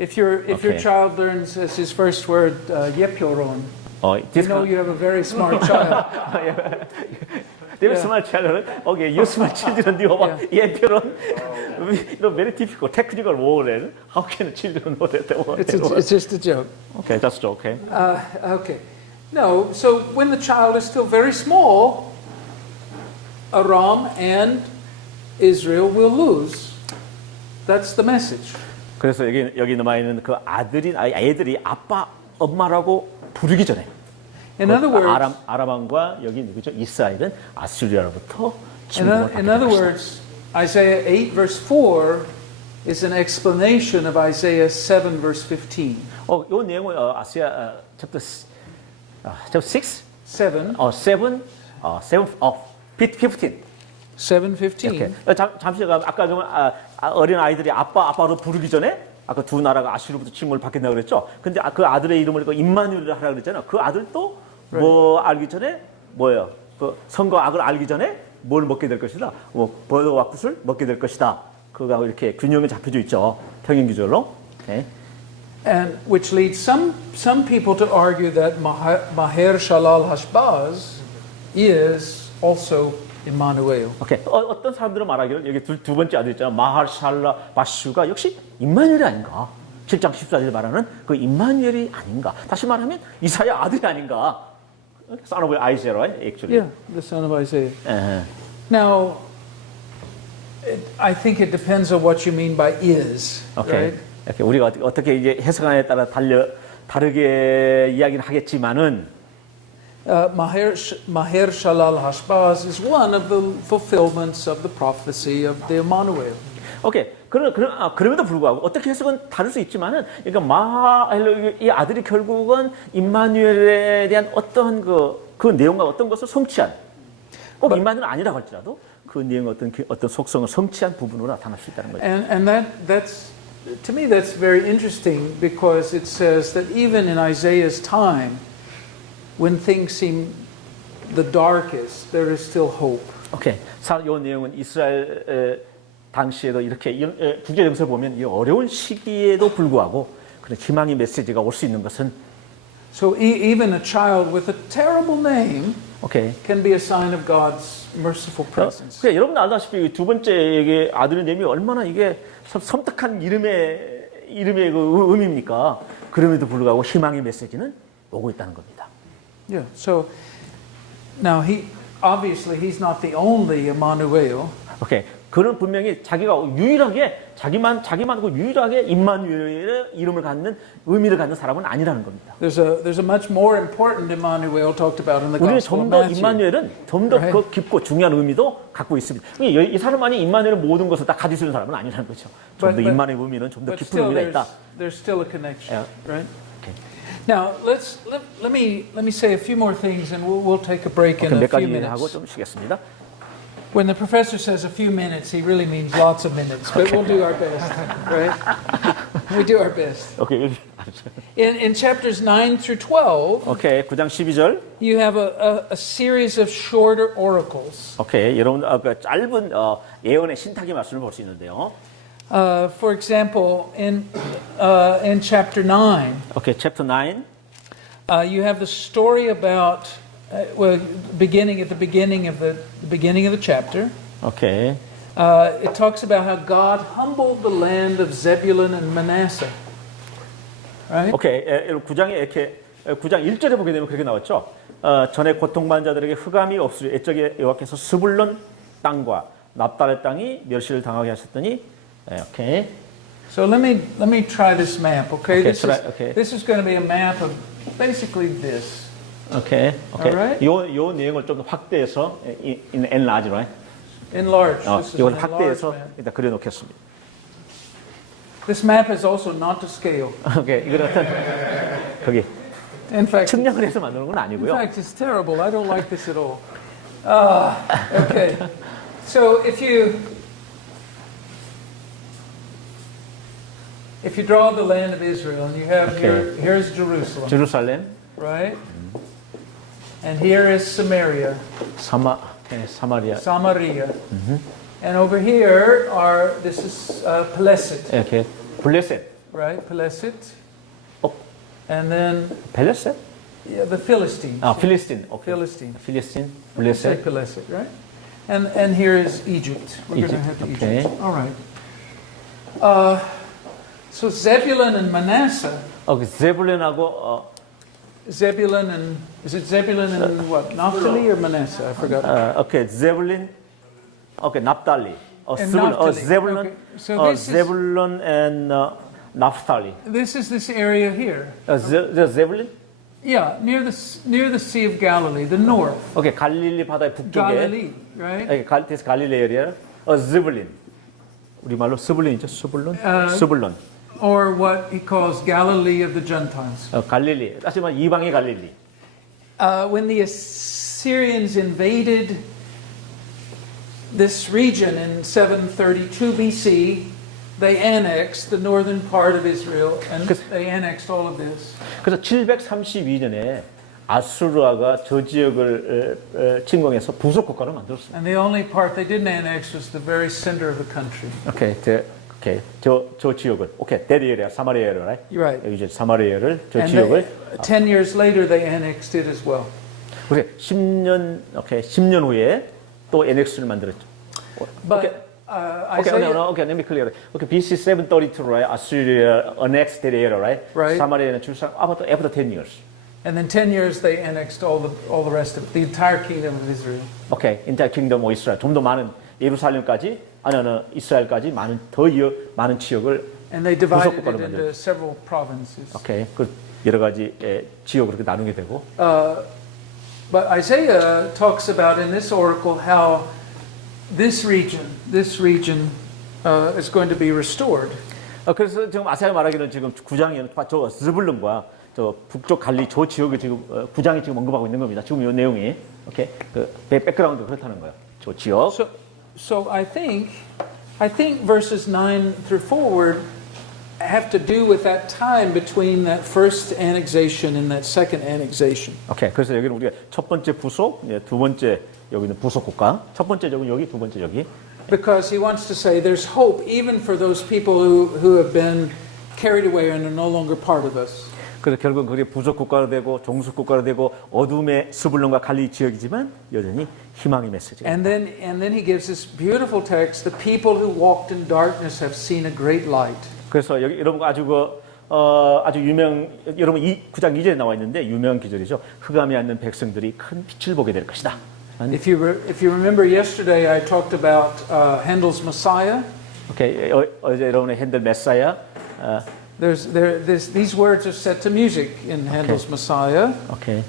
If your child learns as his first word yepyoron, you know you have a very smart child. They smart children. Okay, you smart children. 예표론. Very difficult technical word. How can children know that word? It's just a joke. Okay, that's a joke. Okay. Okay. No, so when the child is still very small, Aram and Israel will lose. That's the message. 그래서 여기 남아 있는 그 애들이 아빠, 엄마라고 부르기 전에. In other words, 아람왕과 여기 누구죠? 이스라엘은 아수리아로부터 in other words, Isaiah 8 verse 4 is an explanation of Isaiah 7 verse 15. 이 내용은 아시아 chapter 6, 7. 15. 7:15. 잠시 아까 좀 어린 아이들이 아빠로 부르기 전에 아까 두 나라가 아수르부터 침몰을 받겠다고 그랬죠. 근데 그 아들의 이름을 임마누엘을 하라고 그랬잖아요. 그 아들도 뭐 알기 전에 뭐예요? 그 선과 악을 알기 전에 뭘 먹게 될 것이다. 뭐 버섯과 굿을 먹게 될 것이다. 그거하고 이렇게 균형이 잡혀져 있죠. 평행 구절로. 네. And which leads some people to argue that Maher Shalal Hashbaz is also Immanuel. 오케이. 어떤 사람들은 말하기를 여기 두 번째 아들 있잖아요. 마하샬라 바슈가 역시 임마누엘이 아닌가. 7장 14절에 말하는 그 임마누엘이 아닌가. 다시 말하면 이사야 아들이 아닌가. Son of Isaiah, right? Actually. Yeah, the son of Isaiah. Now, I think it depends on what you mean by is. 오케이. Right? 이렇게 우리가 어떻게 이제 해석하느냐에 따라 다르게 이야기를 하겠지만은 Maher Shalal Hashbaz is one of the fulfillments of the prophecy of the Immanuel. 오케이. 그럼에도 불구하고 어떻게 해석은 다를 수 있지만은 그러니까 이 아들이 결국은 임마누엘에 대한 어떤 그 내용과 어떤 것을 성취한 꼭 임마누엘은 아니라고 할지라도 그 내용의 어떤 속성을 성취한 부분으로 나타날 수 있다는 거죠. And that's to me that's very interesting because it says that even in Isaiah's time, when things seem the darkest, there is still hope. 오케이. 이 내용은 이스라엘 당시에도 이렇게 국제 정세를 보면 이 어려운 시기에도 불구하고 그런 희망의 메시지가 올 수 있는 것은 So even a child with a terrible name 오케이. can be a sign of God's merciful presence. 그러니까 여러분 알다시피 두 번째 이게 아들의 내용이 얼마나 이게 섬뜩한 이름의 그 의미입니까? 그럼에도 불구하고 희망의 메시지는 오고 있다는 겁니다. Yeah. So now he's not the only Immanuel. 오케이. 그는 분명히 자기가 유일하게 자기만 그 유일하게 임마누엘의 이름을 갖는 의미를 갖는 사람은 아니라는 겁니다. There's a much more important Immanuel talked about in the 우리는 Gospel of 좀 더 Matthew. 임마누엘은 좀 더 그 깊고 중요한 의미도 갖고 있습니다. 이 사람만이 임마누엘의 모든 것을 다 가질 수 있는 사람은 아니라는 거죠. 좀 더 임마누엘의 의미는 좀 더 But 깊은 still, 의미가 있다. there's still a connection, Yeah. right? 오케이. Now let me say a few more things, and we'll take a break in 몇 a few 가지 하고 minutes. 좀 쉬겠습니다. When the professor says a few minutes, he really means lots of minutes, but we'll do our best, right? We do our best. 오케이. In chapters 9 through 12, 오케이. 9장 12절. you have a series of shorter oracles. 오케이. 여러분 그 짧은 예언의 신탁의 말씀을 볼 수 있는데요. For example, in chapter 9, 오케이. 챕터 9. you have the story about at the beginning of the chapter. 오케이. It talks about how God humbled the land of Zebulun and Manasseh. Right? 오케이. 9장에 이렇게 9장 1절에 보게 되면 그렇게 나왔죠. 전에 고통받은 자들에게 흑암이 없으리 애적에 여호와께서 스불론 땅과 납달의 땅이 멸시를 당하게 하셨더니 오케이. So let me try this map, okay? Okay, This is going to be a map of basically this. 오케이. 오케이. Alright. 요 내용을 좀 더 확대해서 enlarge, right? Enlarge. This is 이걸 an enlarged 확대해서 map. 일단 그려 놓겠습니다. This map is also not to scale. 오케이. 이거는 어떤 거기 In fact, 측량을 해서 만드는 건 in 아니고요. fact, it's terrible. I don't like this at all. Okay. So if you draw the land of Israel and you have Okay. here's Jerusalem, 제루살렘, right? And here is Samaria, 사마리아. Samaria. And over here this is Peleset, 이렇게 블레셋. right? Peleset. 어, And then 벨레셋? yeah, the Philistines. 필리스틴. 오케이. Philistine. 필리스틴, Say 블레셋. Peleset, right? And here is Egypt. We're going to head to okay. Egypt. All right. So Zebulun and Manasseh. 제불론하고 Zebulun and is it Zebulun and what? Naphtali or Manasseh? I forgot. 오케이. 제불린. 오케이. 납달리. And 스불론. Naphtali. 제불론. Okay. So this is 제불론 and naphtali. this area here. 제불린? Yeah, near the Sea of Galilee, the north. 오케이. 갈릴리 바다의 북쪽에. Galilee, right? 오케이. 갈릴리 에리아. 스불린. 우리말로 스불린이죠. 스불론. Or what he calls Galilee of the Gentiles. 갈릴리. 다시 말해 이방의 갈릴리. When the Assyrians invaded this region in 732 BC, they annexed the northern part of Israel, and they annexed all of this. 그래서 732년에 아수르아가 저 지역을 침공해서 부속 국가를 만들었어요. And the only part they didn't annex was the very center of the country. 오케이, 저 지역을, 오케이, that area, 사마리아 area, right? Right. 여기 이제 사마리아를 저 And 지역을 10 years later, they annexed it as well. 그래 10년 후에 또 NX를 만들었죠. But Isaiah, Okay, let me clear it. Okay, BC 732, right? Assyria annexed that area, right? Right. 사마리아는 출산 after 10 years. and then 10 years they annexed all the rest of the entire kingdom of Israel. Okay, entire kingdom of Israel. 좀 더 많은 예루살렘까지 이스라엘까지 많은 지역을 And they divided 부속 국가로 it into 만들었죠. several provinces. 오케이, 그 여러 가지 지역으로 그렇게 나누게 되고. But Isaiah talks about in this oracle how this region is going to be restored. 그래서 지금 아사야 말하기는 지금 9장에는 저 스불론과 저 북쪽 갈리 저 지역을 지금 9장이 지금 언급하고 있는 겁니다. 지금 이 내용이 오케이 그 백그라운드 그렇다는 거예요. 저 지역. So I think verses 9 through forward have to do with that time between that first annexation and that second annexation. 오케이. 그래서 여기는 우리가 첫 번째 부속, 두 번째 여기는 부속 국가. 첫 번째 적은 여기, 두 번째 여기. Because he wants to say there's hope even for those people who have been carried away and are no longer part of us. 그래서 결국 그게 부속 국가로 되고 종속 국가로 되고 어둠의 스불론과 갈리 지역이지만 여전히 희망의 메시지가. And then he gives this beautiful text. The people who walked in darkness have seen a great light. 그래서 여기 여러분 아주 여러분 이 9장 2절에 나와 있는데 유명한 기절이죠. 흑암이 앉는 백성들이 큰 빛을 보게 될 것이다. If you remember yesterday, I talked about Handel's Messiah. 오케이. 어제 여러분의 핸델 메사야. These words are set to music in Handel's Messiah. 오케이.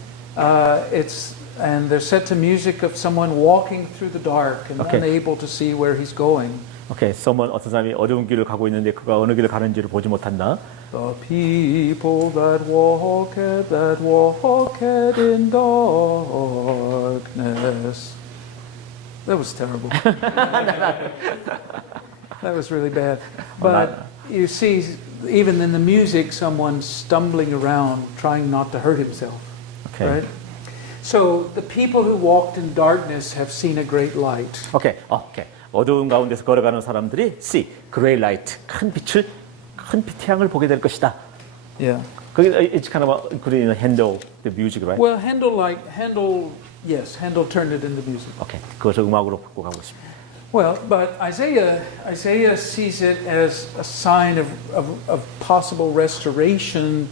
And they're set to music of someone walking through the dark and unable to see where he's going. 오케이. 어떤 사람이 어두운 길을 가고 있는데 그가 어느 길을 가는지를 보지 못한다. The people that walked in darkness. That was terrible. That was really bad. But you see, even in the music, someone stumbling around, trying not to hurt himself. Okay. Right? So the people who walked in darkness have seen a great light. 오케이. 어두운 가운데서 걸어가는 사람들이 see great light 큰 태양을 보게 될 것이다. Yeah. It's kind of including Handel the music, right? Well, Handel turned it into music. 오케이. 그것을 음악으로 바꾸고 가고 있습니다. Well, but Isaiah sees it as a sign of possible restoration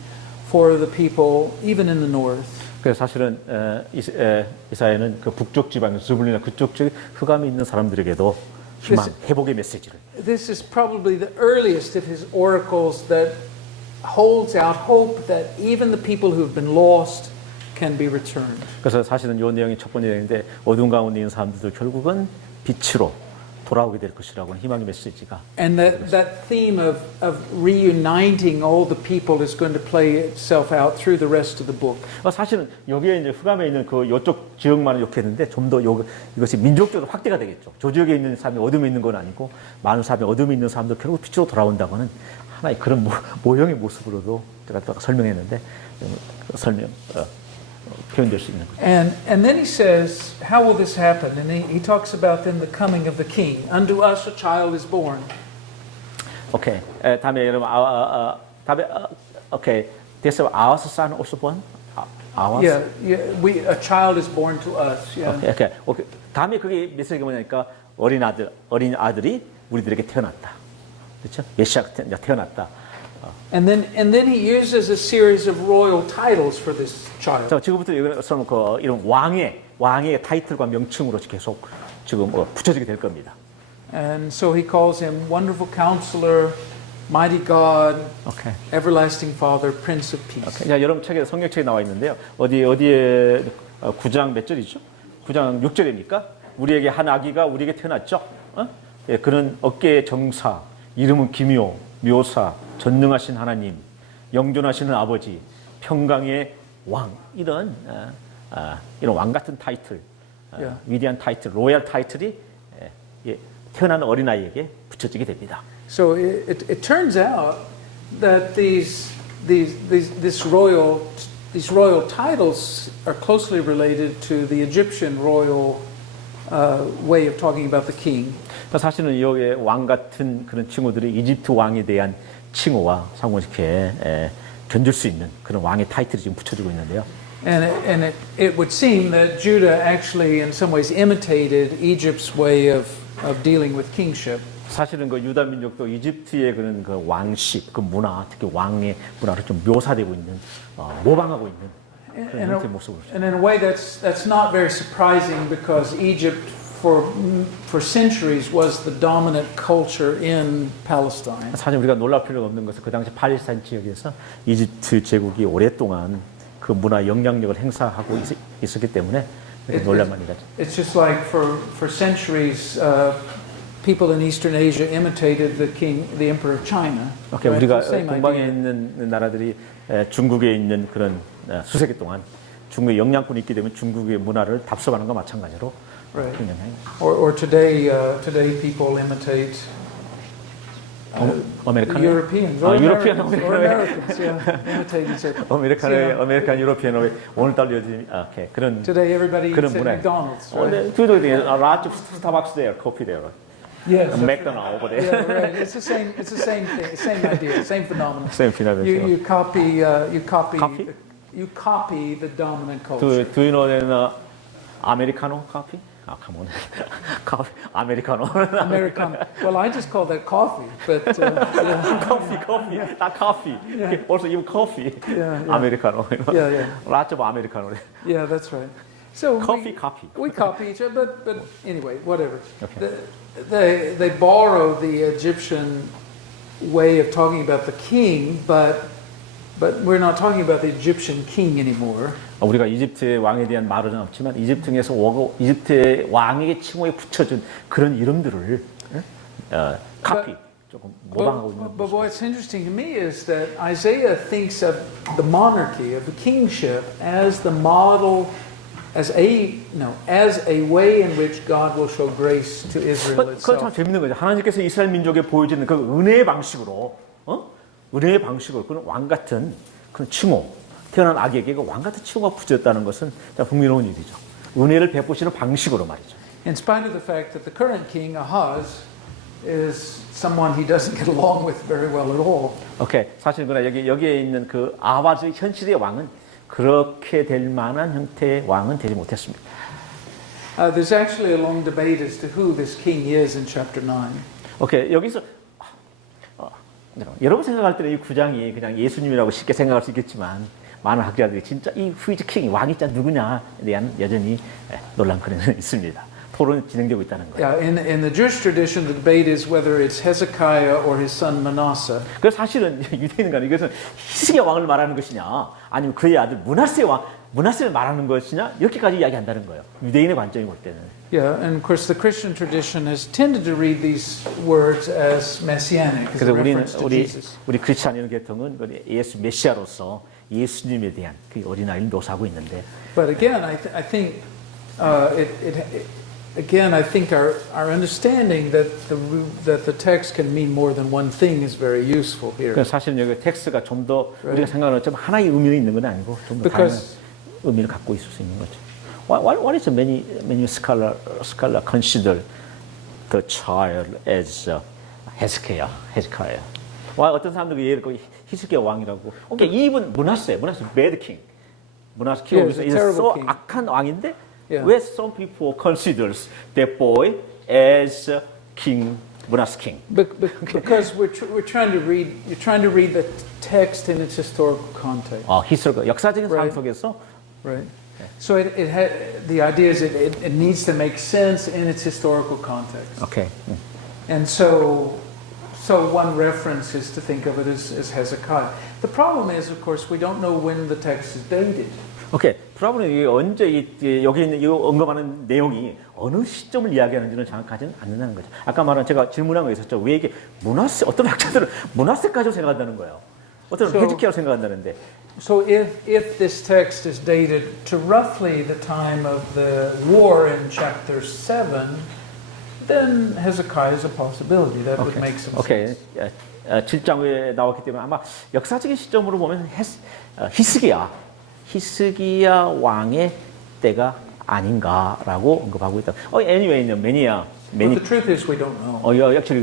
for the people, even in the north. 그래서 사실은 이사야는 그 북쪽 지방, 스불론이나 그쪽 지역 흑암이 있는 사람들에게도 희망, 회복의 메시지를. This is probably the earliest of his oracles that holds out hope that even the people who have been lost can be returned. 그래서 사실은 이 내용이 첫 번째 내용인데 어두운 가운데 있는 사람들도 결국은 빛으로 돌아오게 될 것이라고 하는 희망의 메시지가. And that theme of reuniting all the people is going to play itself out through the rest of the book. 사실은 여기에 이제 흑암에 있는 그 이쪽 지역만을 욕했는데 좀 더 이것이 민족적으로 확대가 되겠죠. 저 지역에 있는 사람이 어둠에 있는 건 아니고 많은 사람이 어둠에 있는 사람도 결국 빛으로 돌아온다고는 하나의 그런 모형의 모습으로도 제가 또 설명했는데 표현될 수 있는 거죠. And then he says, how will this happen? And he talks about then the coming of the king. Unto us a child is born. 오케이. 다음에 여러분 오케이. There's our son also born. Ours. Yeah. A child is born to us. Yeah. 오케이. 다음에 그게 메시지가 뭐냐니까 어린 아들이 우리들에게 태어났다. 그렇죠? 메시아가 태어났다. And then he uses a series of royal titles for this child. 자, 지금부터 여기서는 이런 왕의 타이틀과 명칭으로 계속 지금 붙여지게 될 겁니다. And so he calls him Wonderful Counselor, Mighty God, Everlasting Father, Prince of Peace. 자, 여러분 성경책에 나와 있는데요. 어디에 9장 몇 절이죠? 9장 6절입니까? 우리에게 한 아기가 우리에게 태어났죠. 그는 어깨의 정사, 이름은 기묘, 묘사, 전능하신 하나님, 영존하시는 아버지, 평강의 왕, 이런 왕 같은 타이틀, 위대한 타이틀, 로얄 타이틀이 태어난 어린아이에게 붙여지게 됩니다. So it turns out that these royal titles are closely related to the Egyptian royal way of talking about the king. 사실은 여기 왕 같은 그런 칭호들이 이집트 왕에 대한 칭호와 상호식에 견줄 수 있는 그런 왕의 타이틀이 지금 붙여지고 있는데요. And it would seem that Judah actually in some ways imitated Egypt's way of dealing with kingship. 사실은 그 유다 민족도 이집트의 그런 그 왕식, 그 문화, 특히 왕의 문화를 좀 묘사되고 있는, 모방하고 있는 그런 형태의 모습을. And in a way that's not very surprising because Egypt for centuries was the dominant culture in Palestine. 사실 우리가 놀랄 필요가 없는 것은 그 당시 팔레스타인 지역에서 이집트 제국이 오랫동안 그 문화 영향력을 행사하고 있었기 때문에 놀랄 만이다. It's just like for centuries people in Eastern Asia imitated the emperor of China. Okay, 우리가 동방에 있는 나라들이 중국에 있는 그런 수세기 동안 중국의 영향권이 있기 때문에 중국의 문화를 답습하는 것과 마찬가지로. Right. Or today people imitate American Europeans or Americans, imitate each other. American European 오늘날 요즘 그런 Today everybody 그런 eats at 문화. McDonald's. Right? Lots of Starbucks there, coffee there. Yes, McDonald's over there. Yeah, right. It's the same thing, same idea, same phenomenon. Same phenomenon. You copy Coffee? You copy the dominant culture. Do you know the Americano coffee? Oh, come on. Coffee, Americano. Americano. Well, I just call that coffee, but yeah. coffee, not coffee. Yeah. Also, even coffee. Yeah. Americano. Yeah. Lots of Americano. Yeah, that's right. So coffee. We copy each other, but anyway, whatever. Okay. They borrow the Egyptian way of talking about the king, but we're not talking about the Egyptian king anymore. 우리가 이집트의 왕에 대한 말은 없지만 이집트에서 오고 이집트의 왕에게 칭호에 붙여준 그런 이름들을 카피 조금 모방하고 있는. But what's interesting to me is that Isaiah thinks of the monarchy, of the kingship, as the model, as a way in which God will show grace to Israel 그건 참 itself. 재밌는 거죠. 하나님께서 이스라엘 민족에 보여주는 그 은혜의 방식으로, 은혜의 방식으로 그런 왕 같은 그런 칭호. 태어난 아기에게 왕 같은 칭호가 붙였다는 것은 흥미로운 일이죠. 은혜를 베푸시는 방식으로 말이죠. In spite of the fact that the current king, Ahaz, is someone he doesn't get along with very well at all. 오케이. 사실 그러나 여기에 있는 그 아하즈 현실의 왕은 그렇게 될 만한 형태의 왕은 되지 못했습니다. There's actually a long debate as to who this king is in chapter 9. 오케이. 여기서 여러분 생각할 때는 이 구장이 그냥 예수님이라고 쉽게 생각할 수 있겠지만 많은 학자들이 진짜 이 후이즈 킹 왕이 진짜 누구냐에 대한 여전히 논란거리는 있습니다. 토론이 진행되고 있다는 거예요. Yeah, in the Jewish tradition, the debate is whether it's Hezekiah or his son Manasseh. 그래서 사실은 유대인은 이것은 히스기야 왕을 말하는 것이냐, 아니면 그의 아들 문하세를 말하는 것이냐 이렇게까지 이야기한다는 거예요. 유대인의 관점이 볼 때는. Yeah, and of course the Christian tradition has tended to read these words as messianic, as a 그래서 reference to Jesus. 우리 크리스찬 계통은 예수 메시아로서 예수님에 대한 그 어린아이를 묘사하고 있는데. But again, I think I think our understanding that the text can mean more than one thing is very useful here. 사실은 여기 텍스트가 좀 더 우리가 생각하는 것처럼 하나의 의미가 있는 건 아니고 좀 더 다양한 의미를 갖고 있을 수 있는 거죠. What is many scholar consider the child as Hezekiah? 어떤 사람들이 얘를 히스기야 왕이라고. 오케이, 이분 문하세 bad king. 문하세 king is so 악한 왕인데. Yeah. Where some people considers that boy as King Manasseh king. Because we're trying to read. You're trying to read the text in its historical context. 역사적인 상황 속에서. Right. So the idea is it needs to make sense in its historical context. Okay. And so one reference is to think of it as Hezekiah. The problem is, of course, we don't know when the text is dated. 오케이. 프라브는 언제 여기 있는 이 언급하는 내용이 어느 시점을 이야기하는지는 정확하지는 않는다는 거죠. 아까 말한 제가 질문한 거 있었죠. 왜 이게 어떤 학자들은 문하세까지 생각한다는 거예요. 어떤 헤즈키야로 생각한다는데. So if this text is dated to roughly the time of the war in chapter 7, then Hezekiah is a possibility. That would make some 오케이. sense. 7장에 나왔기 때문에 아마 역사적인 시점으로 보면 히스기야 왕의 때가 아닌가라고 언급하고 있다. Anyway, But the truth is we don't know. actually,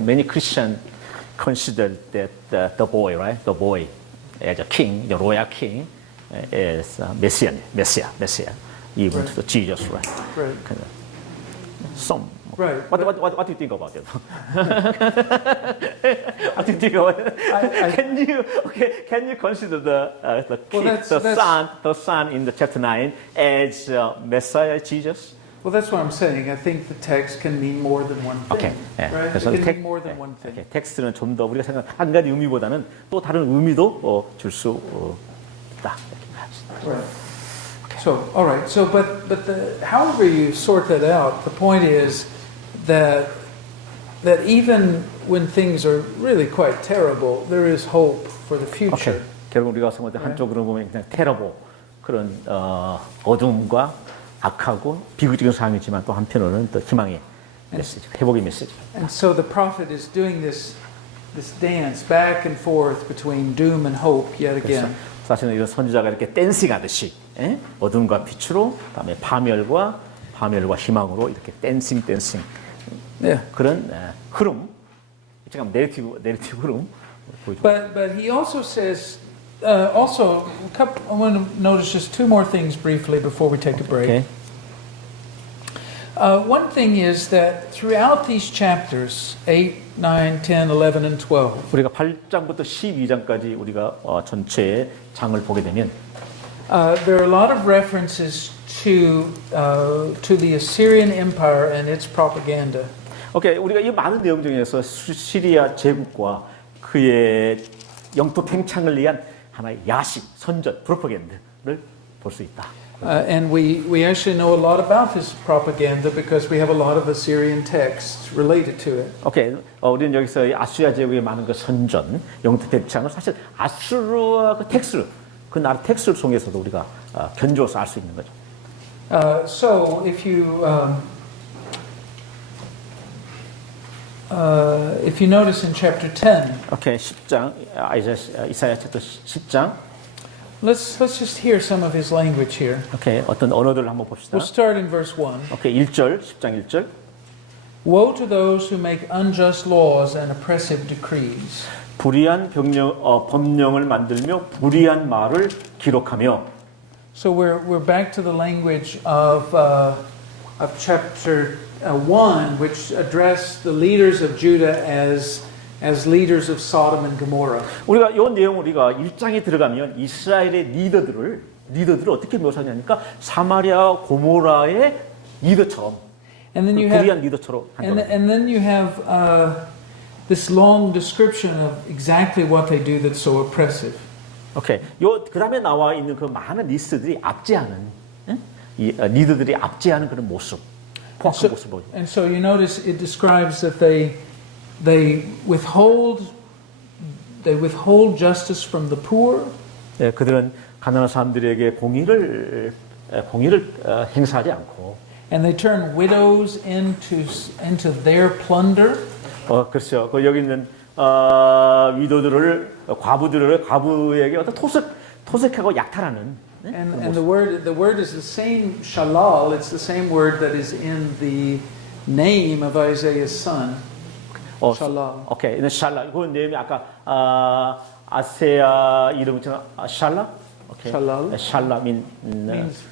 many Christians consider that the boy, right, the boy, as a king, the royal king, is Messiah, even to Jesus, right? Right. Some. Right. What do you think about it? What do you think about it? Can you consider the king, the son in the chapter 9 as Messiah Jesus? Well, that's what I'm saying. I think the text can mean more than one thing. Okay. Right? It 그래서 can mean more than one thing. 텍스트는 좀 더 우리가 생각 한 가지 의미보다는 또 다른 의미도 줄 수 있다. Right. So, all right. So, but however you sort that out, the point is that even when things are really quite terrible, there is hope for the future. 결국 우리가 생각할 때 한쪽으로 보면 그냥 테러보 그런 어둠과 악하고 비극적인 상황이지만 또 한편으로는 또 희망의 메시지, 회복의 메시지. And so the prophet is doing this dance back and forth between doom and hope yet again. 사실은 이런 선지자가 이렇게 댄싱하듯이 어둠과 빛으로, 그다음에 파멸과 희망으로 이렇게 댄싱 그런 흐름, 잠깐 내러티브 흐름 보여줘. But he also says I want to notice just two more things briefly before we take a break. Okay. One thing is that throughout these chapters 8, 9, 10, 11, and 12. 우리가 8장부터 12장까지 우리가 전체의 장을 보게 되면 there are a lot of references to the Assyrian Empire and its propaganda. 오케이, 우리가 이 많은 내용 중에서 시리아 제국과 그의 영토 팽창을 위한 하나의 야식, 선전, 프로파간다를 볼 수 있다. And we actually know a lot about this propaganda because we have a lot of Assyrian texts related to it. 오케이, 우리는 여기서 아수리아 제국의 많은 그 선전, 영토 팽창을 사실 아수르와 그 텍스트, 그 나라 텍스트를 통해서도 우리가 견주어서 알 수 있는 거죠. So if you notice in chapter 10, 오케이, 10장, 이사야 챕터 10장. let's just hear some of his language here. 오케이, 어떤 언어들을 한번 봅시다. We'll start in verse 1. 오케이, 1절, 10장 1절. Woe to those who make unjust laws and oppressive decrees. 불의한 법령을 만들며 불의한 말을 기록하며. So we're back to the language of chapter 1, which addressed the leaders of Judah as leaders of Sodom and Gomorrah. 우리가 이 내용 우리가 1장에 들어가면 이스라엘의 리더들을 어떻게 묘사하냐니까 사마리아 고모라의 리더처럼 And then you 불의한 have 리더처럼 and then you have this long description of exactly what they do that's so oppressive. 오케이. 그다음에 나와 있는 그 많은 리스트들이 압제하는 이 리더들이 압제하는 그런 모습, 포악한 모습을 보여요. And so you notice it describes that they withhold justice from the poor. 네, 그들은 가난한 사람들에게 공의를 행사하지 않고. And they turn widows into their plunder. 그렇죠. 여기 있는 과부에게 어떤 토색하고 약탈하는. And the word is the same shalal. It's the same word that is in the name of Isaiah's son. shalal. 오케이. 샬라. 그 내용이 아까 아세야 이름처럼 샬라. 오케이. Shalal. 샬라 means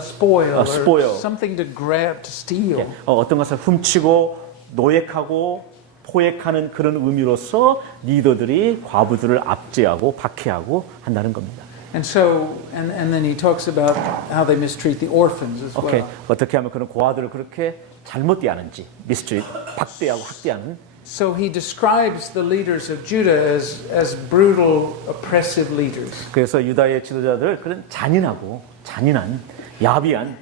spoil, spoil. or something to grab, to steal. 어떤 것을 훔치고 노획하고 포획하는 그런 의미로서 리더들이 과부들을 압제하고 박해하고 한다는 겁니다. And so, and then he talks about how they mistreat the orphans as 오케이. well. 어떻게 하면 그런 고아들을 그렇게 잘못 대하는지, 미스트리트, 박대하고 학대하는. So he describes the leaders of Judah as brutal, oppressive leaders. 그래서 유다의 지도자들 그런 잔인한, 야비한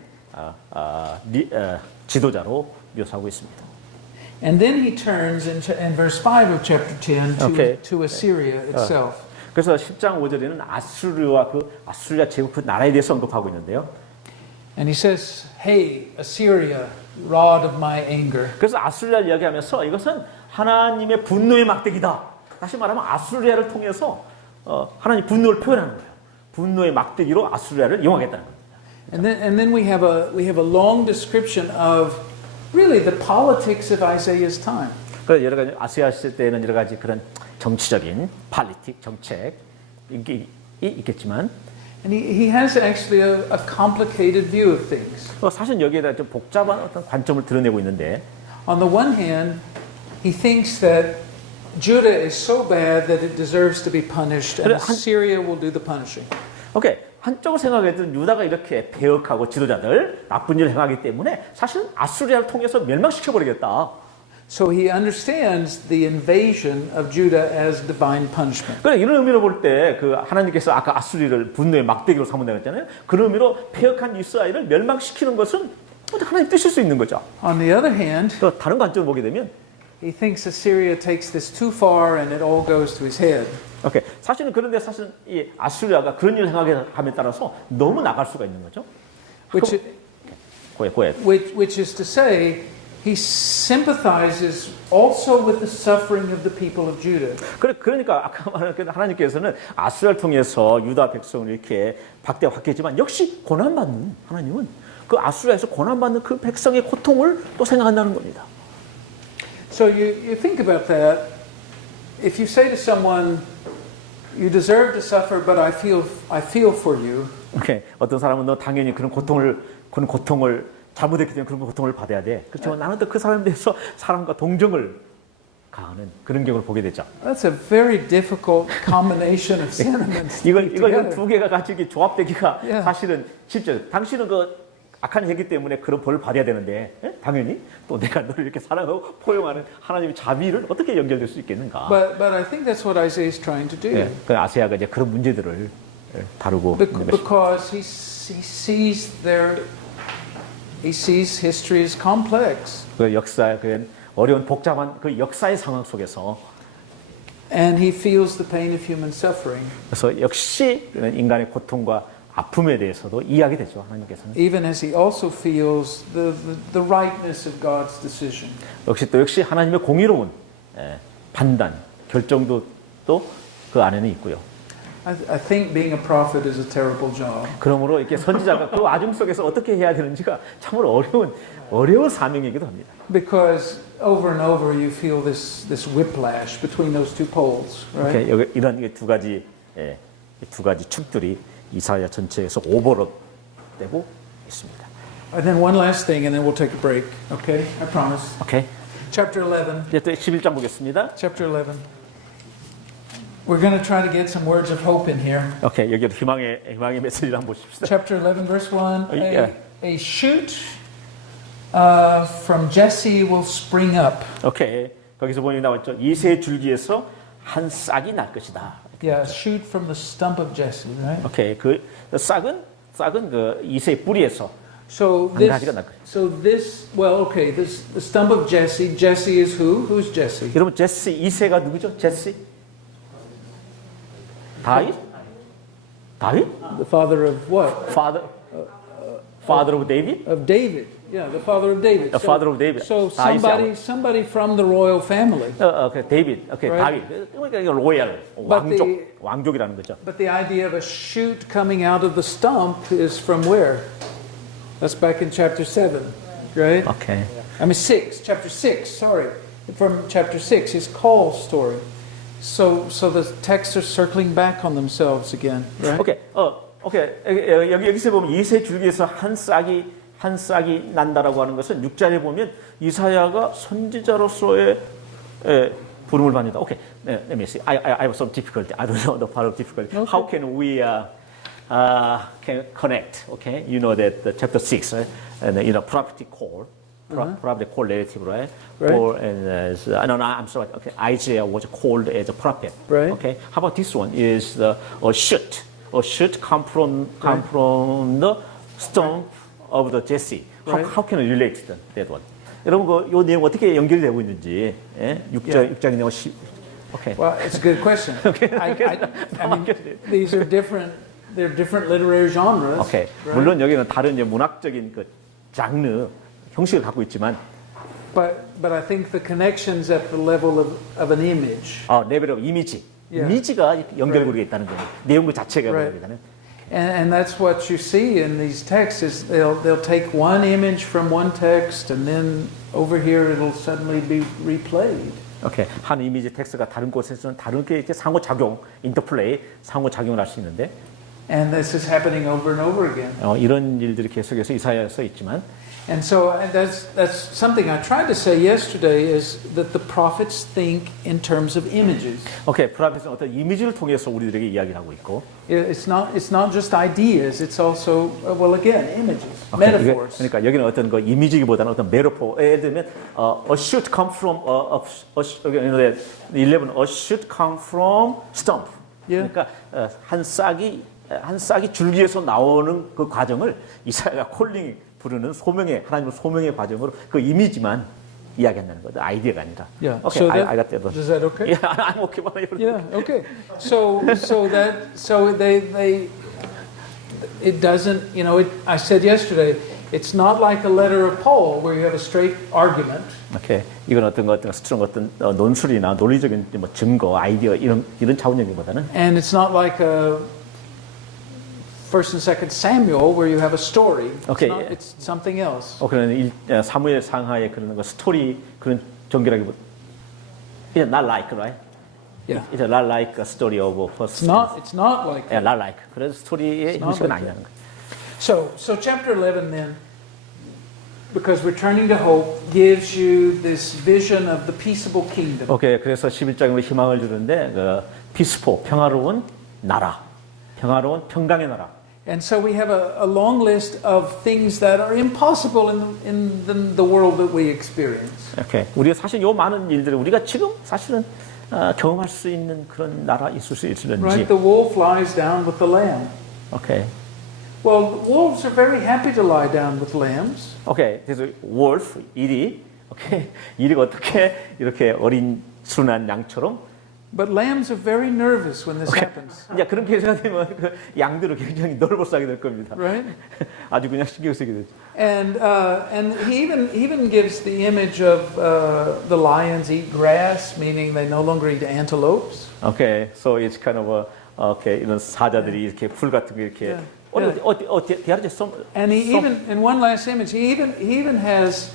지도자로 묘사하고 있습니다. And then he turns in verse 5 of chapter 10 to Assyria itself. 그래서 10장 5절에는 아수리아 제국 그 나라에 대해서 언급하고 있는데요. And he says, "Hey, Assyria, rod of my anger. 그래서 아수리아를 이야기하면서 이것은 하나님의 분노의 막대기다. 다시 말하면 아수리아를 통해서 하나님 분노를 표현하는 거예요. 분노의 막대기로 아수리아를 이용하겠다는 겁니다. And then we have a long description of really the politics of Isaiah's time. 그래서 여러 가지 아수리아 시대 때는 여러 가지 그런 정치적인 폴리틱 정책 이게 있겠지만 And he has actually a complicated view of things. 사실 여기에다 좀 복잡한 어떤 관점을 드러내고 있는데 On the one hand, he thinks that Judah is so bad that it deserves to be punished, and Assyria will do the punishing. 오케이. 한쪽으로 생각해도 유다가 이렇게 배역하고 지도자들 나쁜 일을 행하기 때문에 사실은 아수리아를 통해서 멸망시켜버리겠다. So he understands the invasion of Judah as divine punishment. 그래 이런 의미로 볼 때 그 하나님께서 아까 아수리를 분노의 막대기로 삼는다고 했잖아요. 그런 의미로 패역한 이스라엘을 멸망시키는 것은 하나님 뜻일 수 있는 거죠. On the other hand, 또 다른 관점을 보게 되면 he thinks Assyria takes this too far and it all goes to his head. 오케이. 사실은 그런데 사실 이 아수리아가 그런 일을 행함에 따라서 너무 나갈 수가 있는 거죠. Which is to say, he sympathizes also with the suffering of the people of Judah. 그러니까 아까 말한 하나님께서는 아수리아를 통해서 유다 백성을 이렇게 박대화했지만 역시 고난받는 하나님은 그 아수리아에서 고난받는 그 백성의 고통을 또 생각한다는 겁니다. So you think about that. If you say to someone, "You deserve to suffer, but I feel for you." 오케이. 어떤 사람은 너 당연히 그런 고통을 잘못했기 때문에 그런 고통을 받아야 돼. 그렇지만 나는 또 그 사람에 대해서 사랑과 동정을 가하는 그런 경우를 보게 되죠. That's a very difficult combination of sentiments. 이걸 두 개가 같이 이렇게 조합되기가 Yeah. 사실은 쉽죠. 당신은 그 악한 일이기 때문에 그런 벌을 받아야 되는데 당연히 또 내가 너를 이렇게 사랑하고 포용하는 하나님의 자비를 어떻게 연결될 수 있겠는가? But I think that's what Isaiah is trying to do. 예, 그 아세아가 이제 그런 문제들을 다루고 있는 것입니다. Because he sees history as complex. 그 역사 그 어려운 복잡한 그 역사의 상황 속에서 And he feels the pain of human suffering. 그래서 역시 인간의 고통과 아픔에 대해서도 이해하게 되죠. 하나님께서는. Even as he also feels the rightness of God's decision. 역시 하나님의 공의로운 판단, 결정도 또 그 안에는 있고요. I think being a prophet is a terrible job. 그러므로 이렇게 선지자가 그 와중 속에서 어떻게 해야 되는지가 참으로 어려운 사명이기도 합니다. Because over and over you feel this whiplash between those two poles, right? 여기 이런 두 가지 축들이 이사야 전체에서 오버랩되고 있습니다. And then one last thing, and then we'll take a break. Okay, I promise. 오케이. Chapter 11. 이제 또 11장 보겠습니다. Chapter 11. We're going to try to get some words of hope in here. 오케이. 여기 희망의 메시지를 한번 보십시다. Chapter 11, verse 1. Yeah. A shoot from Jesse will spring up. 오케이. 거기서 보니 나왔죠. 이새의 줄기에서 한 싹이 날 것이다. Yeah, shoot from the stump of Jesse, right? 오케이. 그 싹은 그 이새의 뿌리에서 So 한 가지가 날 거예요. the stump of Jesse. Jesse is who? Who's Jesse? 여러분 제시 이새가 누구죠? 제시? 다윗? The father of what? Father of David? Of David. Yeah, the father of David. The father of David. So 다윗이 somebody from the royal family. 오케이, 데이빗. 오케이, Right. 다윗. 그러니까 이거 로얄, 왕족이라는 거죠. But the idea of a shoot coming out of the stump is from where? That's back in chapter 7, right? 오케이. I mean 6, chapter 6, sorry. From chapter 6, his call story. So the texts are circling back on themselves again, right? 오케이. 여기서 보면 이새 줄기에서 한 싹이 난다라고 하는 것은 6절에 보면 이사야가 선지자로서의 부름을 받는다. 오케이. Let me see. I have some difficulty. I don't know the part of difficulty. Okay. How can we can connect? Okay. You know that the chapter 6, right? And prophetic call. Prophetic call narrative, right? Right. Or, and no, I'm sorry. Okay, Isaiah was called as a prophet. Right. Okay. How about this one? Is a shoot? A shoot come from the stump of the Jesse. Right. How can I relate to that one? 여러분 이 내용 어떻게 연결되고 있는지 6장 내용 10. Okay. Well, it's a good question. Okay. I mean, these are different. They're different literary genres. Okay. Right? 물론 여기는 다른 이제 문학적인 그 장르 형식을 갖고 있지만 but I think the connections at the level of an image. 레벨 오브 이미지. Yeah. 이미지가 연결고리가 있다는 거예요. 내용 그 자체가 Right. 그러기보다는. And that's what you see in these texts is they'll take one image from one text and then over here it'll suddenly be replayed. 오케이. 한 이미지 텍스트가 다른 곳에서는 다른 게 이렇게 상호작용, 인터플레이, 상호작용을 할 수 있는데 And this is happening over and over again. 이런 일들이 계속해서 이사야에 써 있지만 And so that's something I tried to say yesterday is that the prophets think in terms of images. 오케이. 프라핏은 어떤 이미지를 통해서 우리들에게 이야기를 하고 있고 It's not just ideas. It's also well again images, 오케이. metaphors. 그러니까 여기는 어떤 그 이미지기보다는 어떤 메타포. 예를 들면 a should come from a 11 a should come from stump. Yeah. 그러니까 한 싹이 줄기에서 나오는 그 과정을 이사야가 콜링 부르는 소명의 하나님의 소명의 과정으로 그 이미지만 이야기한다는 거죠. 아이디어가 아니라. Yeah. Okay, So I got that. is that okay? Yeah, I'm okay. Yeah. Okay. So they it doesn't, you know, I said yesterday, it's not like a letter of Paul where you have a straight argument. 오케이. 이건 어떤 스트롱 어떤 논술이나 논리적인 뭐 증거, 아이디어 이런 차원적이보다는 And it's not like a First and Second Samuel where you have a story. Okay. It's something else. 그런 사무엘 상하의 그런 거 스토리 그런 전개라기보다 it's not like, right? Yeah. It's not like a story of first. It's not like Yeah, that. not like. 그래서 스토리의 It's not 형식은 like 아니라는 거예요. So chapter 11 then, because returning to hope gives you this vision of the peaceable kingdom. 오케이. 그래서 11장으로 희망을 주는데 그 피스포 평화로운 나라, 평화로운 평강의 나라. And so we have a long list of things that are impossible in the world that we experience. 오케이. 우리가 사실 요 많은 일들을 우리가 지금 사실은 경험할 수 있는 그런 나라 있을 수 있을런지. Right? The wolf lies down with the lamb. 오케이. Well, wolves are very happy to lie down with lambs. 오케이. 그래서 wolf 일이 오케이. 일이 어떻게 이렇게 어린 순한 양처럼 But lambs are very nervous when this happens. 이제 그렇게 생각되면 그 양들은 굉장히 널버싸게 될 겁니다. Right? 아주 그냥 신경 쓰게 되죠. And he even gives the image of the lions eat grass, meaning they no longer eat antelopes. Okay, so it's kind of a okay 이런 사자들이 이렇게 풀 같은 거 이렇게 And he even in one last image, he even has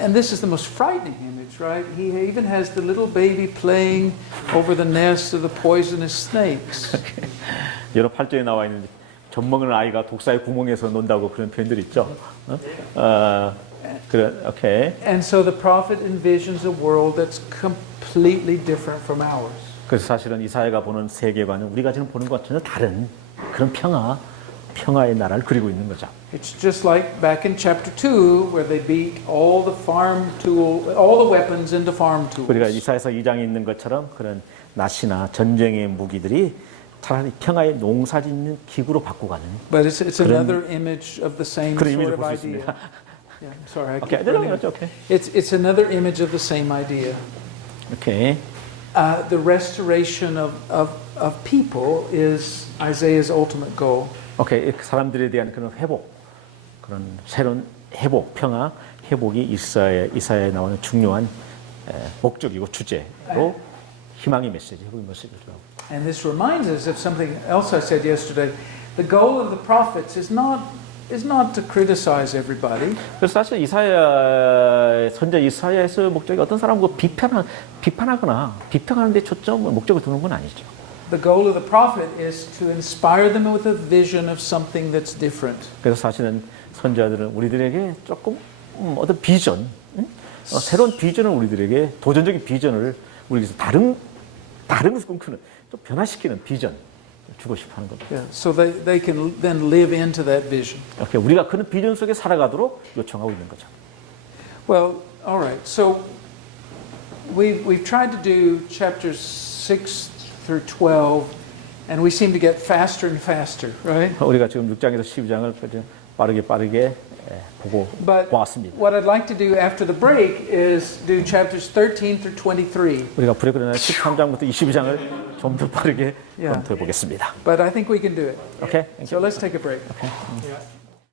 and this is the most frightening image, right? He even has the little baby playing over the nest of the poisonous snakes. 여러 8절에 나와 있는 젖먹는 아이가 독사의 구멍에서 논다고 그런 표현들이 있죠. 그래, okay. And so the prophet envisions a world that's completely different from ours. 그래서 사실은 이사야가 보는 세계관은 우리가 지금 보는 것과 전혀 다른 그런 평화의 나라를 그리고 있는 거죠. It's just like back in chapter 2 where they beat all the weapons into farm tools. 우리가 이사야서 2장에 있는 것처럼 그런 낫이나 전쟁의 무기들이 차라리 평화의 농사짓는 기구로 바꾸가는. But it's another image of the same 그런 sort 이미지를 of 볼 수 idea. 있습니다. Yeah, I'm sorry, I Okay, keep running. okay. It's another image of the same idea. Okay. The restoration of people is Isaiah's ultimate goal. 오케이, 사람들에 대한 그런 회복, 그런 새로운 회복, 평화, 회복이 이사야에 나오는 중요한 목적이고 주제로 희망의 메시지, 회복의 메시지라고. And this reminds us of something else I said yesterday. The goal of the prophets is not to criticize everybody. 그래서 사실 선자 이사야에서 목적이 어떤 사람을 비판하거나 비평하는 데 초점을 목적을 두는 건 아니죠. The goal of the prophet is to inspire them with a vision of something that's different. 그래서 사실은 선자들은 우리들에게 조금 어떤 비전, 새로운 비전을 우리들에게 도전적인 비전을 우리에게서 다른 것을 꿈꾸는 좀 변화시키는 비전 주고 싶어하는 겁니다. Yeah, so they can then live into that vision. 오케이, 우리가 그런 비전 속에 살아가도록 요청하고 있는 거죠. Well, all right. So we've tried to do chapters 6 through 12, and we seem to get faster and faster, right? 우리가 지금 6장에서 12장을 빠르게 보고 보았습니다. What I'd like to do after the break is do chapters 13 through 23. 우리가 브레이크 날 13장부터 22장을 좀 더 빠르게 검토해 보겠습니다. But I think we can do it. Okay. So let's take a break. Okay. Yeah.